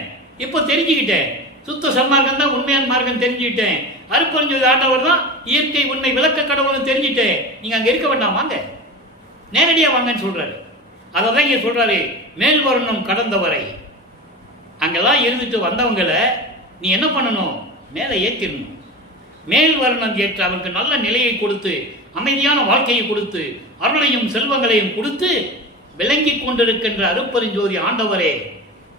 இப்போ தெரிஞ்சுக்கிட்டேன், சுத்த சன்மார்க்கம் தான் உண்மையான மார்க்கம் தெரிஞ்சுக்கிட்டேன். அருப்பெருஞ்சோதி ஆண்டவர் தான் இயற்கை உண்மை விளக்க கடவுள்னு தெரிஞ்சுட்டேன். நீங்க அங்க இருக்க வேண்டாம், வாங்க, நேரடியா வாங்கன்னு சொல்றாரு. அதான் இங்க சொல்றாரு, மேல் வருணம் கடந்தவரை அங்கெல்லாம் இருந்துட்டு வந்தவங்களை நீ என்ன பண்ணணும்? மேலே ஏற்றிடணும். மேல் வர்ணம் ஏற்று அவனுக்கு நல்ல நிலையை கொடுத்து, அமைதியான வாழ்க்கையை கொடுத்து, அருளையும் செல்வங்களையும் கொடுத்து, விளங்கி கொண்டிருக்கின்ற அருட்பெருஞ்சோதி ஆண்டவரே,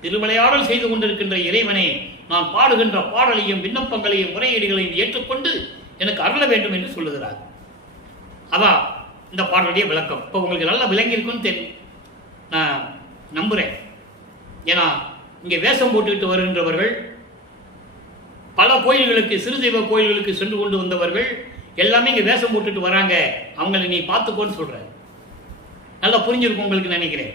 திருவிளையாடல் செய்து கொண்டிருக்கின்ற இறைவனே, நான் பாடுகின்ற பாடலையும் விண்ணப்பங்களையும் முறையீடுகளையும் ஏற்றுக்கொண்டு எனக்கு அருள வேண்டும் என்று சொல்லுகிறார். அதான் இந்த பாடலுடைய விளக்கம். இப்போ உங்களுக்கு நல்லா விளங்கியிருக்குன்னு தெரியும், நான் நம்புகிறேன். ஏன்னா இங்கே வேஷம் போட்டுக்கிட்டு வருகின்றவர்கள், பல கோயில்களுக்கு, சிறு தெய்வ கோயில்களுக்கு சென்று கொண்டு வந்தவர்கள் எல்லாமே இங்கே வேஷம் போட்டுட்டு வராங்க. அவங்களை நீ பார்த்துக்கோன்னு சொல்ற. நல்லா புரிஞ்சிருக்கும் உங்களுக்கு நினைக்கிறேன்.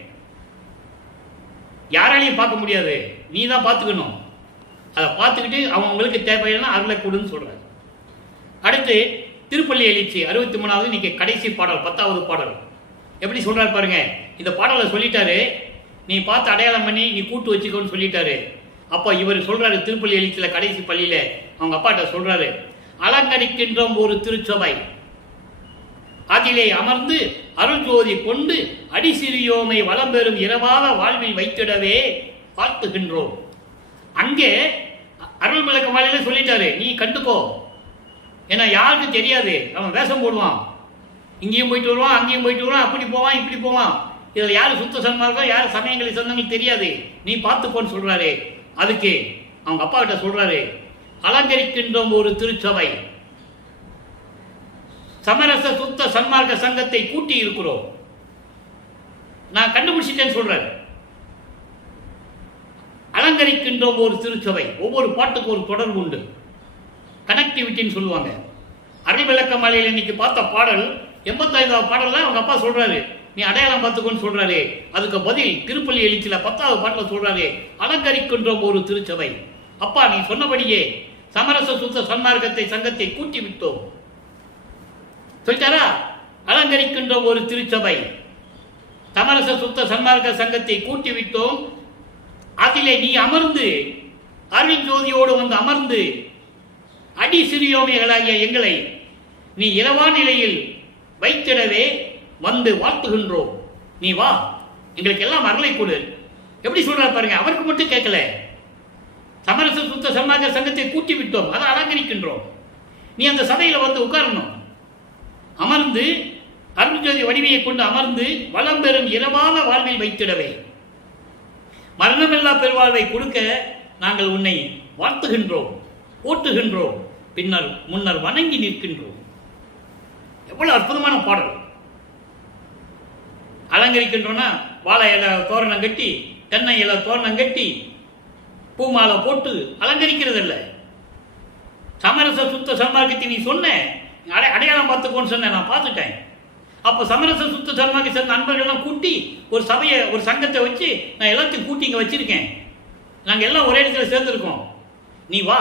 யாராலையும் பார்க்க முடியாது, நீ தான் பார்த்துக்கணும். அதை பார்த்துக்கிட்டு அவங்களுக்கு தேவையான அருளை கொடுன்னு சொல்றாரு. அடுத்து திருப்பள்ளி எழுச்சி 63வது இன்னைக்கு கடைசி பாடல், 10வது பாடல். எப்படி சொல்றாரு பாருங்க. இந்த பாடலை சொல்லிட்டாரு, நீ பார்த்து அடையாளம் பண்ணி நீ கூட்டு வச்சுக்கோன்னு சொல்லிட்டாரு. அப்போ இவர் சொல்றாரு, திருப்பள்ளி எழுச்சியில கடைசி பள்ளியில அவங்க அப்பாட்ட சொல்றாரு, அலங்கரிக்கின்றோம் ஒரு திருச்சபை, அதிலே அமர்ந்து அருள் ஜோதி கொண்டு அடிசிறியோமை வளம் பெறும் இரவாத வாழ்வில் வைத்திடவே வாழ்த்துகின்றோம். அங்கே அருள் விளக்க மாலையில சொல்லிட்டாரு, நீ கண்டுக்கோ. ஏன்னா யாருக்கு தெரியாது, அவன் வேஷம் போடுவான், இங்கேயும் போயிட்டு வருவான், அங்கேயும் போயிட்டு வருவான், அப்படி போவான் இப்படி போவான். இதில் யார் சுத்த சன்மார்க்கம் யார் சமயங்களை சொந்தங்கள் தெரியாது, நீ பார்த்துக்கோன்னு சொல்றாரு. அதுக்கு அவங்க அப்பா கிட்ட சொல்றாரு, அலங்கரிக்கின்றோம் ஒரு திருச்சபை, சமரச சுத்த சன்மார்க்க சங்கத்தை கூட்டி இருக்கிறோம். நான் கண்டுபிடிச்சிட்டேன்னு சொல்றாரு. அலங்கரிக்கின்றோம் ஒரு திருச்சபை, ஒவ்வொரு பாட்டுக்கு ஒரு தொடர்பு உண்டு, கனெக்டிவிட்டின்னு சொல்லுவாங்க. அருள் விளக்க மாலையில் இன்னைக்கு பார்த்த பாடல் 85வது பாடல்ல அவங்க அப்பா சொல்றாரு, நீ அடையாளம் பார்த்துக்கோன்னு சொல்றாரு. அதுக்கு பதில் திருப்பள்ளி எழுச்சியில 10வது பாட்டில் சொல்றாரு, அலங்கரிக்கின்றோம் ஒரு திருச்சபை. அப்பா நீ சொன்னபடியே சமரச சுத்த சன்மார்க்கத்தை சங்கத்தை கூட்டி விட்டோம் சொல்லிட்டாரா. அலங்கரிக்கின்றோம் ஒரு திருச்சபை, சமரச சுத்த சன்மார்க்க சங்கத்தை கூட்டி விட்டோம், அதிலே நீ அமர்ந்து அருள் ஜோதியோடு வந்து அமர்ந்து அடி சிறியோமைகளாகிய எங்களை நீ இரவா நிலையில் வைத்திடவே வந்து வாழ்த்துகின்றோம். நீ வா, எங்களுக்கு எல்லாம் அருளை கொடு. எப்படி சொல்றாரு பாருங்க. அவருக்கு மட்டும் கேட்கல, சமரச சுத்த சன்மார்க்க சங்கத்தை கூட்டி விட்டோம், அதை அலங்கரிக்கின்றோம். நீ அந்த சபையில வந்து உட்காரணும், அமர்ந்து அருள் ஜோதி வடிவையை கொண்டு அமர்ந்து வளம் பெறும் இரவான வாழ்வில் வைத்திடவே, மரணமில்லா பெருவாழ்வை கொடுக்க நாங்கள் உன்னை வாழ்த்துகின்றோம், போற்றுகின்றோம், பின்னர் முன்னர் வணங்கி நிற்கின்றோம். எவ்வளவு அற்புதமான பாடல். அலங்கரிக்கின்றோம்னா வாழை இலை தோரணம் கட்டி, தென்னை இலை தோரணம் கட்டி, பூமாலை போட்டு அலங்கரிக்கிறது இல்லை. சமரச சுத்த சன்மார்க்கத்தை நீ சொன்ன, அடையாளம் பார்த்துக்கோன்னு சொன்ன, நான் பார்த்துட்டேன். அப்போ சமரச சுத்த சன்மார்க்க சேர்ந்த நண்பர்கள்லாம் கூட்டி ஒரு சபையை, ஒரு சங்கத்தை வச்சு நான் எல்லாத்தையும் கூட்டி இங்கே வச்சிருக்கேன். நாங்கள் எல்லாம் ஒரே இடத்துல சேர்ந்துருக்கோம். நீ வா,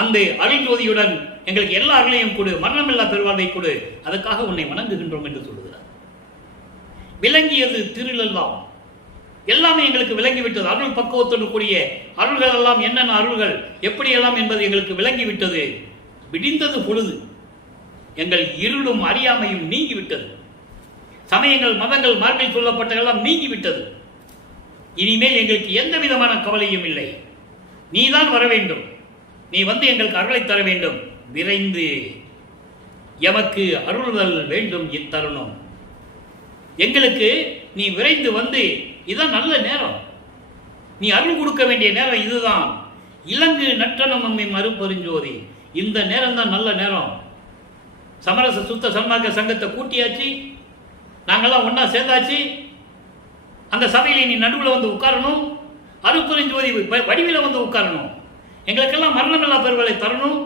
அந்த அருள் ஜோதியுடன் எங்களுக்கு எல்லா அருளையும் கொடு, மரணமில்லா பெருவாழ்வை கொடு, அதுக்காக உன்னை வணங்குகின்றோம் என்று சொல்லுகிறார். விளங்கியது திருளெல்லாம், எல்லாமே எங்களுக்கு விளங்கிவிட்டது. அருள் பக்குவத்தோடு கூடிய அருள்கள் எல்லாம் என்னென்ன அருள்கள் எப்படியெல்லாம் என்பது எங்களுக்கு விளங்கிவிட்டது. விடிந்தது பொழுது, எங்கள் இருளும் அறியாமையும் நீங்கிவிட்டது. சமயங்கள் மதங்கள் மார்பில் சொல்லப்பட்டதெல்லாம் நீங்கிவிட்டது. இனிமேல் எங்களுக்கு எந்த விதமான கவலையும் இல்லை. நீதான் வர வேண்டும், நீ வந்து எங்களுக்கு அருளை தர வேண்டும். விரைந்து எமக்கு அருள்தல் வேண்டும் இத்தருணம். எங்களுக்கு நீ விரைந்து வந்து, இதான் நல்ல நேரம், நீ அருள் கொடுக்க வேண்டிய நேரம் இதுதான். இலங்கு நற்றனம் அம்மை மறுபெருஞ்சோதி, இந்த நேரம் தான் நல்ல நேரம். சமரச சுத்த சன்மார்க்க சங்கத்தை கூட்டியாச்சு, நாங்கள்லாம் ஒன்னா சேர்ந்தாச்சு. அந்த சபையில நீ நடுவில் வந்து உட்காரணும், அருட்பெருஞ்சோதி வடிவில் வந்து உட்காரணும், எங்களுக்கெல்லாம் மரணமில்லா பெருவலை தரணும்.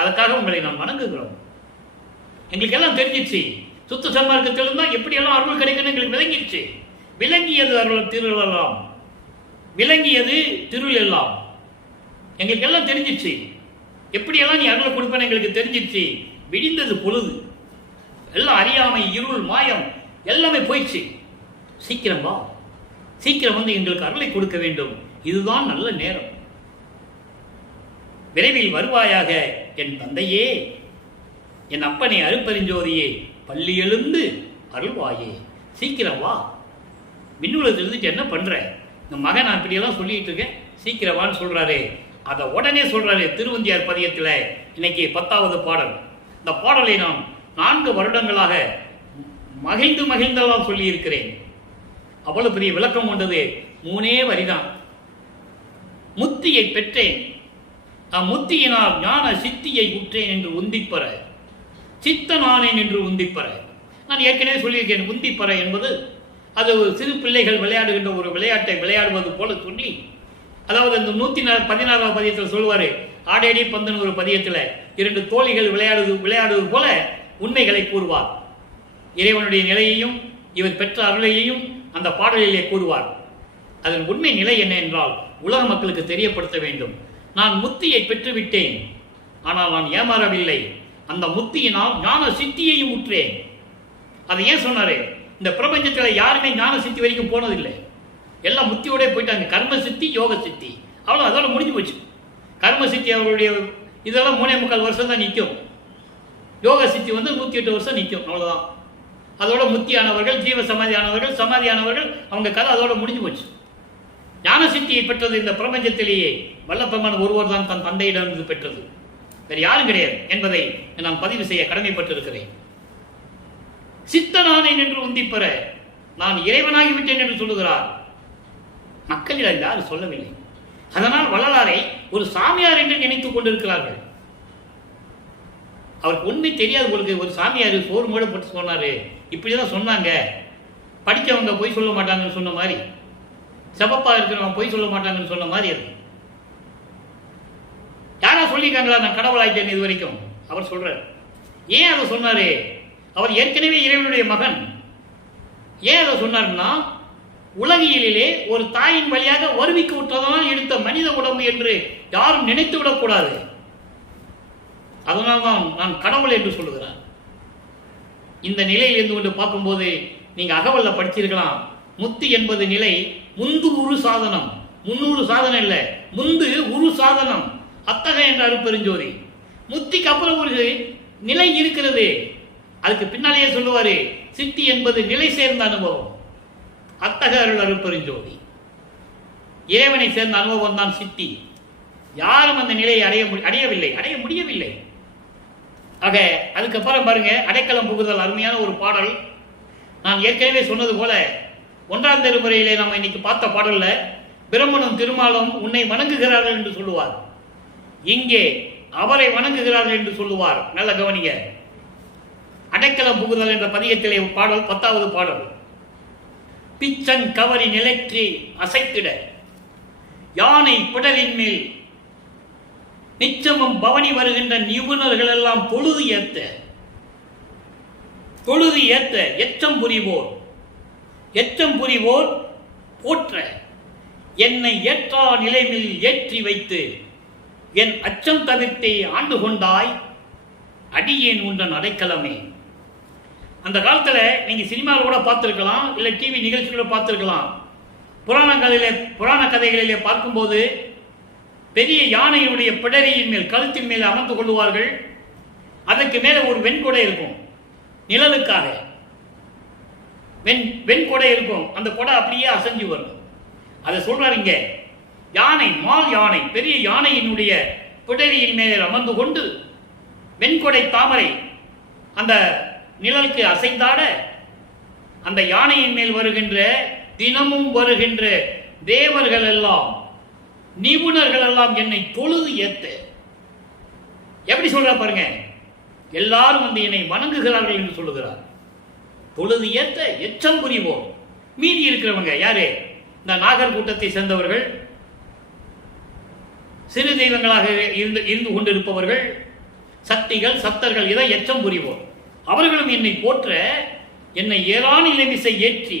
அதற்காக உங்களை நான் வணங்குகிறோம். எங்களுக்கு எல்லாம் தெரிஞ்சிச்சு, சுத்த சன்மார்க்கத்தில் தான் எப்படியெல்லாம் அருள் கிடைக்கணும் எங்களுக்கு விளங்கிடுச்சு. விளங்கியது அருள் திருளெல்லாம், விளங்கியது திருள் எல்லாம் எங்களுக்கு எல்லாம் தெரிஞ்சிச்சு. எப்படியெல்லாம் நீ அருளை கொடுப்பேன்னு எங்களுக்கு தெரிஞ்சிச்சு. விடிந்தது பொழுது, எல்லாம் அறியாமை இருள் மாயம் எல்லாமே போயிடுச்சு. சீக்கிரம் வா, சீக்கிரம் வந்து எங்களுக்கு அருளை கொடுக்க வேண்டும், இதுதான் நல்ல நேரம். விரைவில் வருவாயாக என் தந்தையே, என் அப்பனே அருட்பெருஞ்சோதியே, பள்ளி எழுந்து அருள்வாயே, சீக்கிரம் வா. விண்ணுலகத்தில் இருந்துட்டு என்ன பண்ற? இந்த மகன் நான் இப்படியெல்லாம் சொல்லிட்டு இருக்கேன், சீக்கிரவான்னு சொல்றாரு. அதை உடனே சொல்றாரு திருவந்தியார் பதியத்தில். இன்னைக்கு 10வது பாடல். இந்த பாடலை நான் 4 வருடங்களாக மகிழ்ந்தெல்லாம் சொல்லி இருக்கிறேன். அவ்வளவு பெரிய விளக்கம் கொண்டது. 3 வரிதான். முத்தியை பெற்றேன், முத்தியினால் ஞான சித்தியை உற்றேன் என்று உந்திப்பற, சித்தனானேன் என்று உந்திப்பற. நான் ஏற்கனவே சொல்லியிருக்கேன், உந்திப்பற என்பது அது சிறு பிள்ளைகள் விளையாடுகின்ற ஒரு விளையாட்டை விளையாடுவது போல சொல்லி, அதாவது இந்த 116வது பதியத்தில் சொல்லுவார், ஆடேடி பந்துன்னு ஒரு பதியத்தில் 2 தோழிகள் விளையாடுவது போல உண்மைகளை கூறுவார். இறைவனுடைய நிலையையும் இவர் பெற்ற அருளையையும் அந்த பாடலிலே கூறுவார். அதன் உண்மை நிலை என்ன என்றால், உலக மக்களுக்கு தெரியப்படுத்த வேண்டும். நான் முத்தியை பெற்றுவிட்டேன், ஆனால் நான் ஏமாறவில்லை. அந்த முத்தியினால் ஞான சித்தியையும் உற்றேன். அதை ஏன் சொன்னாரு? இந்த பிரபஞ்சத்தில் யாருமே ஞான சித்தி வரைக்கும் போனதில்லை. எல்லாம் முத்தியோட போயிட்டாங்க. கர்ம சித்தி, யோக சித்தி, அவ்வளோ அதோட முடிஞ்சு போச்சு. கர்ம சித்தி அவருடைய இதெல்லாம் 3.25 வருஷம் தான் நிற்கும். யோக சித்தி 108 வருஷம் நிற்கும், அவ்வளோதான். அதோட முத்தியானவர்கள், ஜீவ சமாதியானவர்கள், சமாதியானவர்கள், அவங்க கதை அதோட முடிஞ்சு போச்சு. ஞான சித்தியை பெற்றது இந்த பிரபஞ்சத்திலேயே வல்லபெருமான் ஒருவர் தான் தன் தந்தையிடமிருந்து பெற்றது, வேறு யாரும் கிடையாது என்பதை நான் பதிவு செய்ய கடமைப்பட்டிருக்கிறேன். சித்தனானேன் என்று உந்திப்பெற, நான் இறைவனாகிவிட்டேன் என்று சொல்லுகிறார். மக்களிடம் யாரும் சொல்லவில்லை. அதனால் வள்ளலாரை ஒரு சாமியார் என்று நினைத்துக் கொண்டிருக்கிறார்கள். அவருக்கு உண்மை தெரியாது. உங்களுக்கு ஒரு சாமியார் சோறு மூட போட்டு சொன்னாரு, இப்படிதான் சொன்னாங்க, படித்தவங்க பொய் சொல்ல மாட்டாங்கன்னு சொன்ன மாதிரி, செபப்பா இருக்கிறவங்க பொய் சொல்ல மாட்டாங்கன்னு சொன்ன மாதிரி அது. யாரா சொல்லியிருக்காங்களா நான் கடவுள் ஆயிட்டேன் இது வரைக்கும்? அவர் சொல்றார். ஏன் அதை சொன்னாரு? அவர் ஏற்கனவே இறைவனுடைய மகன். ஏன் அதை சொன்னார்னா, உலகியலிலே ஒரு தாயின் வழியாக வருவிக்கு விட்டதனால் எடுத்த மனித உடம்பு என்று யாரும் நினைத்து விடக்கூடாது. அதனால்தான் நான் கடவுள் என்று சொல்லுகிறேன். இந்த நிலையில் இருந்து கொண்டு பார்க்கும்போது நீங்க அகவல்ல படிச்சிருக்கலாம். முத்து என்பது நிலை முந்து உரு சாதனம். 300 சாதனம் இல்லை, முந்து உரு சாதனம். அத்தகைய என்ற அருட்பெருஞ்சோதி. முத்திக்கு அப்புறம் ஒரு நிலை இருக்கிறது. அதுக்கு பின்னாலேயே சொல்லுவாரு, சித்தி என்பது நிலை சேர்ந்த அனுபவம். அத்தகைய அருள் அருட்பெருஞ்சோதி. இறைவனை சேர்ந்த அனுபவம் தான் சித்தி. யாரும் அந்த நிலையை அடைய முடியவில்லை. ஆக அதுக்கப்புறம் பாருங்க, அடைக்கலம் புகுதல் அருமையான ஒரு பாடல். நான் ஏற்கனவே சொன்னது போல 1ஆம் திருமுறையிலே நம்ம இன்னைக்கு பார்த்த பாடல்ல பிரம்மனும் திருமாலும் உன்னை வணங்குகிறார்கள் என்று சொல்லுவார். இங்கே அவரை வணங்குகிறார்கள் என்று சொல்லுவார். நல்ல கவனிங்க. அடைக்கலம் புகுதல் என்ற பதிகத்திலே பாடல் 10வது பாடல். பிச்சன் கவரி நிலைற்றி அசைத்திட, யானை பிடரின் மேல் நிச்சமும் பவனி வருகின்ற நிபுணர்கள் எல்லாம் பொழுது ஏத்த எச்சம் புரிவோர் போற்ற, என்னை ஏற்றா நிலைமையில் ஏற்றி வைத்து என் அச்சம் தவிர்த்தே ஆண்டு கொண்டாய் அடியேன் உண்டன் அடைக்கலமே. அந்த காலத்தில் நீங்க சினிமாவில் கூட பார்த்துருக்கலாம், இல்லை டிவி நிகழ்ச்சிகளோட பார்த்துருக்கலாம். புராண கதைகளிலே பார்க்கும்போது பெரிய யானையுடைய பிடரியின் மேல், கழுத்தின் மேல் அமர்ந்து கொள்வார்கள். அதற்கு மேலே ஒரு வெண்கொடை இருக்கும், நிழலுக்காக வெண்கொடை இருக்கும். அந்த கொடை அப்படியே அசைஞ்சு வரும். அதை சொல்றாரு இங்க. யானை, மால் யானை, பெரிய யானையினுடைய பிடரியின் மேல் அமர்ந்து கொண்டு வெண்கொடை தாமரை அந்த நிழலுக்கு அசைந்தாட, அந்த யானையின் மேல் வருகின்ற, தினமும் வருகின்ற தேவர்கள் எல்லாம், நிபுணர்கள் எல்லாம் என்னை தொழுது ஏத்த. எப்படி சொல்ற பாருங்க, எல்லாரும் வந்து என்னை வணங்குகிறார்கள் என்று சொல்லுகிறார். தொழுது ஏத்த எச்சம் புரிவோம். மீதி இருக்கிறவங்க யாரு? இந்த நாகர் கூட்டத்தை சேர்ந்தவர்கள், சிறு தெய்வங்களாக இருந்து கொண்டிருப்பவர்கள், சக்திகள், சப்தர்கள், இதை எச்சம் புரிவோம். அவர்களும் என்னை போற்ற, என்னை ஏறான நிலைமிசை ஏற்றி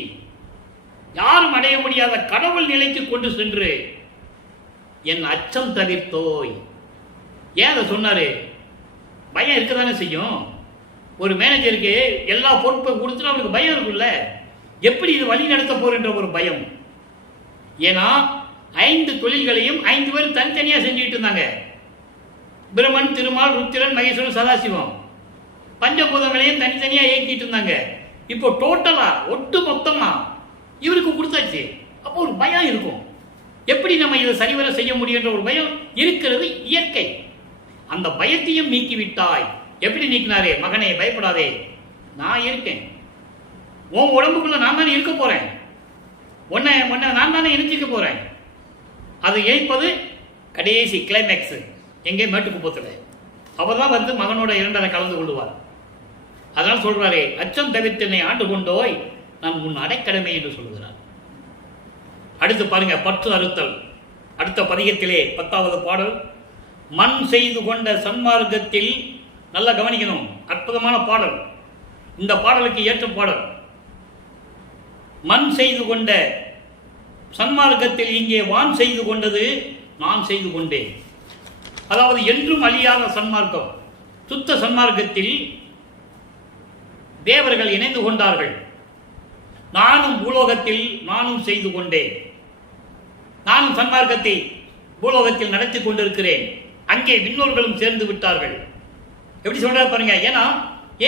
யாரும் அடைய முடியாத கடவுள் நிலைக்கு கொண்டு சென்று என் அச்சம் தவிர்த்தோய். ஏன் அதை சொன்னாரு? பயம் இருக்கதானே செய்யும். ஒரு மேனேஜருக்கு எல்லா பொறுப்பை கொடுத்துட்டு அவருக்கு பயம் இருக்குல்ல, எப்படி இது வழி நடத்த போறன்ற ஒரு பயம். ஏன்னா 5 தொழில்களையும் 5 பேர் தனித்தனியா செஞ்சுக்கிட்டு இருந்தாங்க. பிரம்மன், திருமால், ருத்திரன், மகேஸ்வரன், சதாசிவம். பஞ்சபூதங்களையும் தனித்தனியா இயக்கிட்டு இருந்தாங்க. இப்போ டோட்டலா ஒட்டு மொத்தமா இவருக்கு கொடுத்தாச்சு. அப்போ ஒரு பயம் இருக்கும். எப்படி நம்ம இதை சரிவர செய்ய முடியும் என்ற ஒரு பயம் இருக்கிறது இயற்கை. அந்த பயத்தையும் நீக்கிவிட்டாய். எப்படி நீக்கினாரே, மகனே பயப்படாதே, நான் இருக்கேன், உன் உடம்புக்குள்ள நான் தானே இருக்க போறேன், உன்னை நான் தானே இணைஞ்சிக்க போறேன். அது இணைப்பது கடைசி கிளைமேக்ஸ் எங்கே, மேட்டுக்குப்பத்தில். அவர் தான் வந்து மகனோட இரண்டரை கலந்து கொள்வார். அதனால் சொல்றாரே, அச்சம் தவிர்த்து என்னை ஆண்டு கொண்டோய் நான் உன் அடைக்கடமை என்று சொல்லுகிறார். அடுத்து பாருங்க, பற்று அறுத்தல். அடுத்த பதிகத்திலே 10வது பாடல். மண் செய்து கொண்ட சன்மார்க்கத்தில், நல்லா கவனிக்கணும், அற்புதமான பாடல், இந்த பாடலுக்கு ஏற்ற பாடல். மண் செய்து கொண்ட சன்மார்க்கத்தில் இங்கே வான் செய்து கொண்டது நான் செய்து கொண்டேன். அதாவது என்றும் அழியாத சன்மார்க்கம், சுத்த சன்மார்க்கத்தில் தேவர்கள் இணைந்து கொண்டார்கள். நானும் பூலோகத்தில் நானும் செய்து கொண்டேன். நானும் சன்மார்க்கத்தை பூலோகத்தில் நடத்தி கொண்டிருக்கிறேன். அங்கே விண்ணோர்களும் சேர்ந்து விட்டார்கள். எப்படி சொல்றாரு பாருங்க. ஏன்னா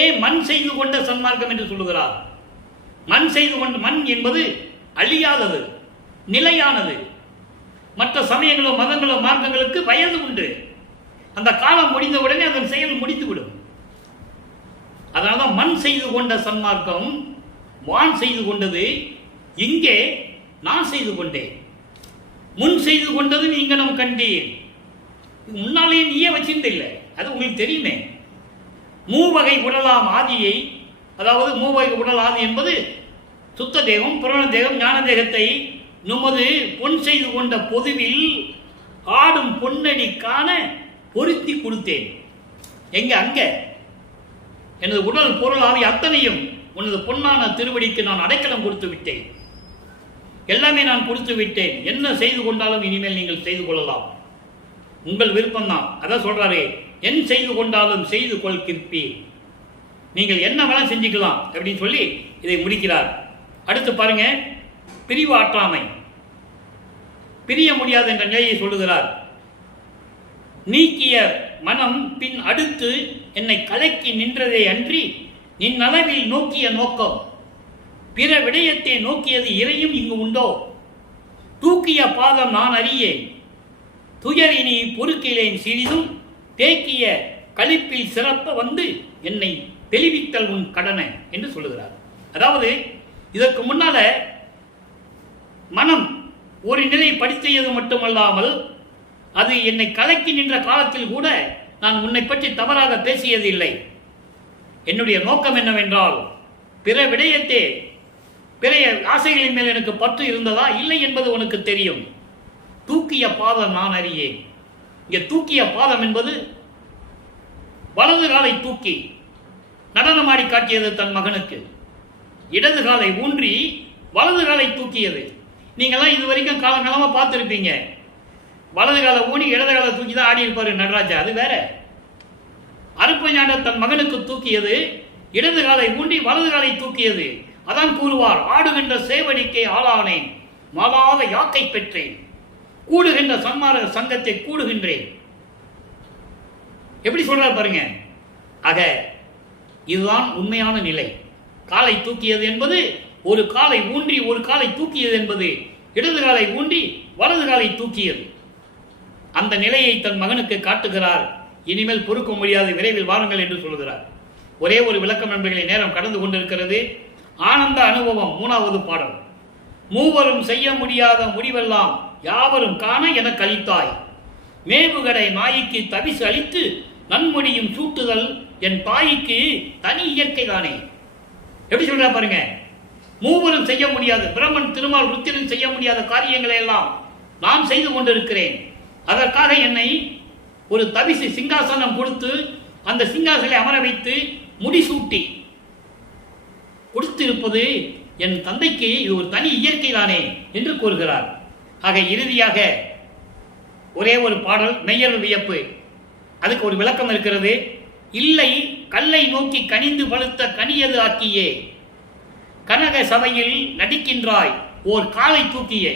ஏன் மண் செய்து கொண்ட சன்மார்க்கம் என்று சொல்லுகிறார்? மண் செய்து கொண்ட, மண் என்பது அழியாதது, நிலையானது. மற்ற சமயங்களோ மதங்களோ மார்க்கங்களுக்கு வயது உண்டு. அந்த காலம் முடிந்தவுடனே அதன் செயல் முடித்துவிடும். அதனால்தான் மண் செய்து கொண்ட சன்மார்க்கம் வான் செய்து கொண்டது, இங்கே நான் செய்து கொண்டேன். முன் செய்து கொண்டது நீங்க நம் கண்டீர். முன்னாலேயே நீயே வச்சிருந்த இல்லை, அது உங்களுக்கு தெரியுமே. மூவகை உடலாம் ஆதியை, அதாவது மூவகை உடல் ஆதி என்பது சுத்த தேகம், புராண தேகம், ஞான தேகத்தை நுமது பொன் செய்து கொண்ட பொதுவில் ஆடும் பொன்னடி காண பொருத்தி கொடுத்தேன். எங்க? அங்க எனது உடல் பொருள் ஆவி அத்தனையும் உனது பொன்னான திருவடிக்கு நான் அடைக்கலம் கொடுத்து விட்டேன். எல்லாமே நான் கொடுத்து விட்டேன். என்ன செய்து கொண்டாலும் இனிமேல் நீங்கள் செய்து கொள்ளலாம், உங்கள் விருப்பம்தான். அதான் சொல்றாரு, என் செய்து கொண்டாலும் செய்து கொள் கிற்பீர், நீங்கள் என்ன வேணா செஞ்சுக்கலாம் அப்படின்னு சொல்லி இதை முடிக்கிறார். அடுத்து பாருங்க, பிரிவு ஆற்றாமை, பிரிய முடியாது என்ற நிலையை சொல்லுகிறார். நீக்கிய மனம் பின் அடுத்து என்னை கலக்கி நின்றதே அன்றி நின் அளவில் நோக்கிய நோக்கம் பிற விடயத்தை நோக்கியது இறையும் இங்கு உண்டோ? தூக்கிய பாதம் நான் அறியேன், துயரினி பொறுக்கிலேன் சிறிதும், தேக்கிய கழிப்பில் சிறப்ப வந்து என்னை தெளிவித்தல் உன் கடனை என்று சொல்லுகிறார். அதாவது இதற்கு முன்னால மனம் ஒரு நிலை படித்தது மட்டுமல்லாமல் அது என்னை கலக்கி நின்ற காலத்தில் கூட நான் உன்னை பற்றி தவறாக பேசியது இல்லை. என்னுடைய நோக்கம் என்னவென்றால், பிற விடயத்தே, பிற ஆசைகளின் மேல் எனக்கு பற்று இருந்ததா இல்லை என்பது உனக்கு தெரியும். தூக்கிய பாதம் நான் அறியேன். இங்கே தூக்கிய பாதம் என்பது வலது காலை தூக்கி நடனமாடி காட்டியது தன் மகனுக்கு. இடது காலை ஊன்றி வலது காலை தூக்கியது. நீங்கள்லாம் இது வரைக்கும் காலங்காலமாக பார்த்துருப்பீங்க. வலது காலை ஊனி இடது காலை தூக்கி தான் ஆடி இருப்பாரு நடராஜா, அது வேற. அருப்பஞான தன் மகனுக்கு தூக்கியது இடது காலை ஊன்றி வலது காலை தூக்கியது. அதான் கூறுவார், ஆடுகின்ற சேவடிக்கை ஆளானேன், மாளாத யாக்கை பெற்றேன், கூடுகின்ற சன்மார்க்க சங்கத்தை கூடுகின்றேன். எப்படி சொல்றார் பாருங்க. ஆக இதுதான் உண்மையான நிலை. காலை தூக்கியது என்பது ஒரு காலை ஊன்றி ஒரு காலை தூக்கியது என்பது இடது காலை ஊன்றி வலது காலை தூக்கியது. அந்த நிலையை தன் மகனுக்கு காட்டுகிறார். இனிமேல் பொறுக்க முடியாது, விரைவில் வாருங்கள் என்று சொல்கிறார். ஒரே ஒரு விளக்கம் நண்பர்களை, நேரம் கடந்து கொண்டிருக்கிறது. ஆனந்த அனுபவம் 3வது பாடல். மூவரும் செய்ய முடியாத முடிவெல்லாம் யாவரும் காண என கழித்தாய், மேவுகடை நாய்க்கு தவிசு அளித்து நன்மொழியும் சூட்டுதல் என் தாய்க்கு தனி இயற்கை தானே. எப்படி சொல்றா பாருங்க. மூவரும் செய்ய முடியாது, பிரம்மன் திருமால் ருத்திரன் செய்ய முடியாத காரியங்களை எல்லாம் நான் செய்து கொண்டிருக்கிறேன். அதற்காக என்னை ஒரு தவிசு சிங்காசனம் கொடுத்து அந்த சிங்காசனை அமர வைத்து முடிசூட்டி கொடுத்திருப்பது என் தந்தைக்கு இது ஒரு தனி இயற்கை தானே என்று கூறுகிறார். ஆக இறுதியாக ஒரே ஒரு பாடல், மெய்யர் வியப்பு. அதுக்கு ஒரு விளக்கம் இருக்கிறது. இல்லை கல்லை நோக்கி கனிந்து பழுத்த கனியது ஆக்கியே, கனக சபையில் நடிக்கின்றாய் ஓர் காலை தூக்கியே.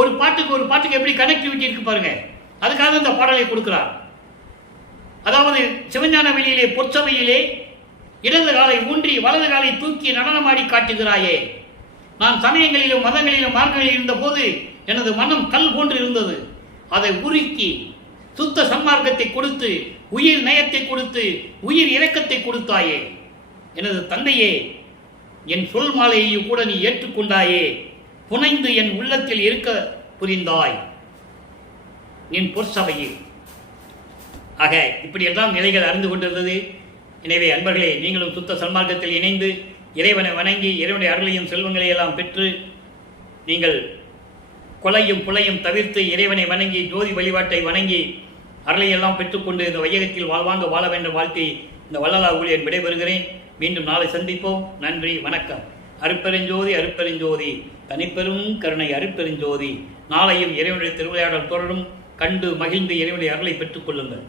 ஒரு பாட்டுக்கு எப்படி கனெக்டிவிட்டி இருக்கு பாருங்க. அதுக்காக இந்த பாடலை கொடுக்கிறார். அதாவது சிவஞான வெளியிலே பொற்சபையிலே இடது காலை ஊன்றி வலது காலை தூக்கி நடனமாடி காட்டுகிறாயே, நான் சமயங்களிலும் மதங்களிலும் மார்க்கங்களில் இருந்த போது எனது மனம் கல் போன்று இருந்தது. அதை உருக்கி சுத்த சன்மார்க்கத்தை கொடுத்து, உயிர் நயத்தை கொடுத்து, உயிர் இரக்கத்தை கொடுத்தாயே. எனது தந்தையே, என் சொல் மாலையையும் கூட நீ ஏற்றுக்கொண்டாயே. புனைந்து என் உள்ளத்தில் இருக்க புரிந்தாய் என் பொற்சபையில். ஆக இப்படியெல்லாம் நிலைகள் அறிந்து கொண்டிருந்தது. எனவே அன்பர்களே, நீங்களும் சுத்த சன்மார்க்கத்தில் இணைந்து இறைவனை வணங்கி இறைவனுடைய அருளையும் செல்வங்களை எல்லாம் பெற்று நீங்கள் கொலையும் புலையும் தவிர்த்து இறைவனை வணங்கி ஜோதி வழிபாட்டை வணங்கி அருளையெல்லாம் பெற்றுக்கொண்டு இந்த வையகத்தில் வாழ்வாங்க வாழ வேண்டும் வாழ்க்கை இந்த வள்ளலா ஊழியர் விடைபெறுகிறேன். மீண்டும் நாளை சந்திப்போம். நன்றி, வணக்கம். அருட்பெருஞ்சோதி அருட்பெருஞ்சோதி தனிப்பெரும் கருணை அருட்பெருஞ்சோதி. நாளையும் இறைவனுடைய திருவிளையாடல் தொடரும். கண்டு மகிழ்ந்து இறைவனுடைய அருளை பெற்றுக் கொள்ளுங்கள்.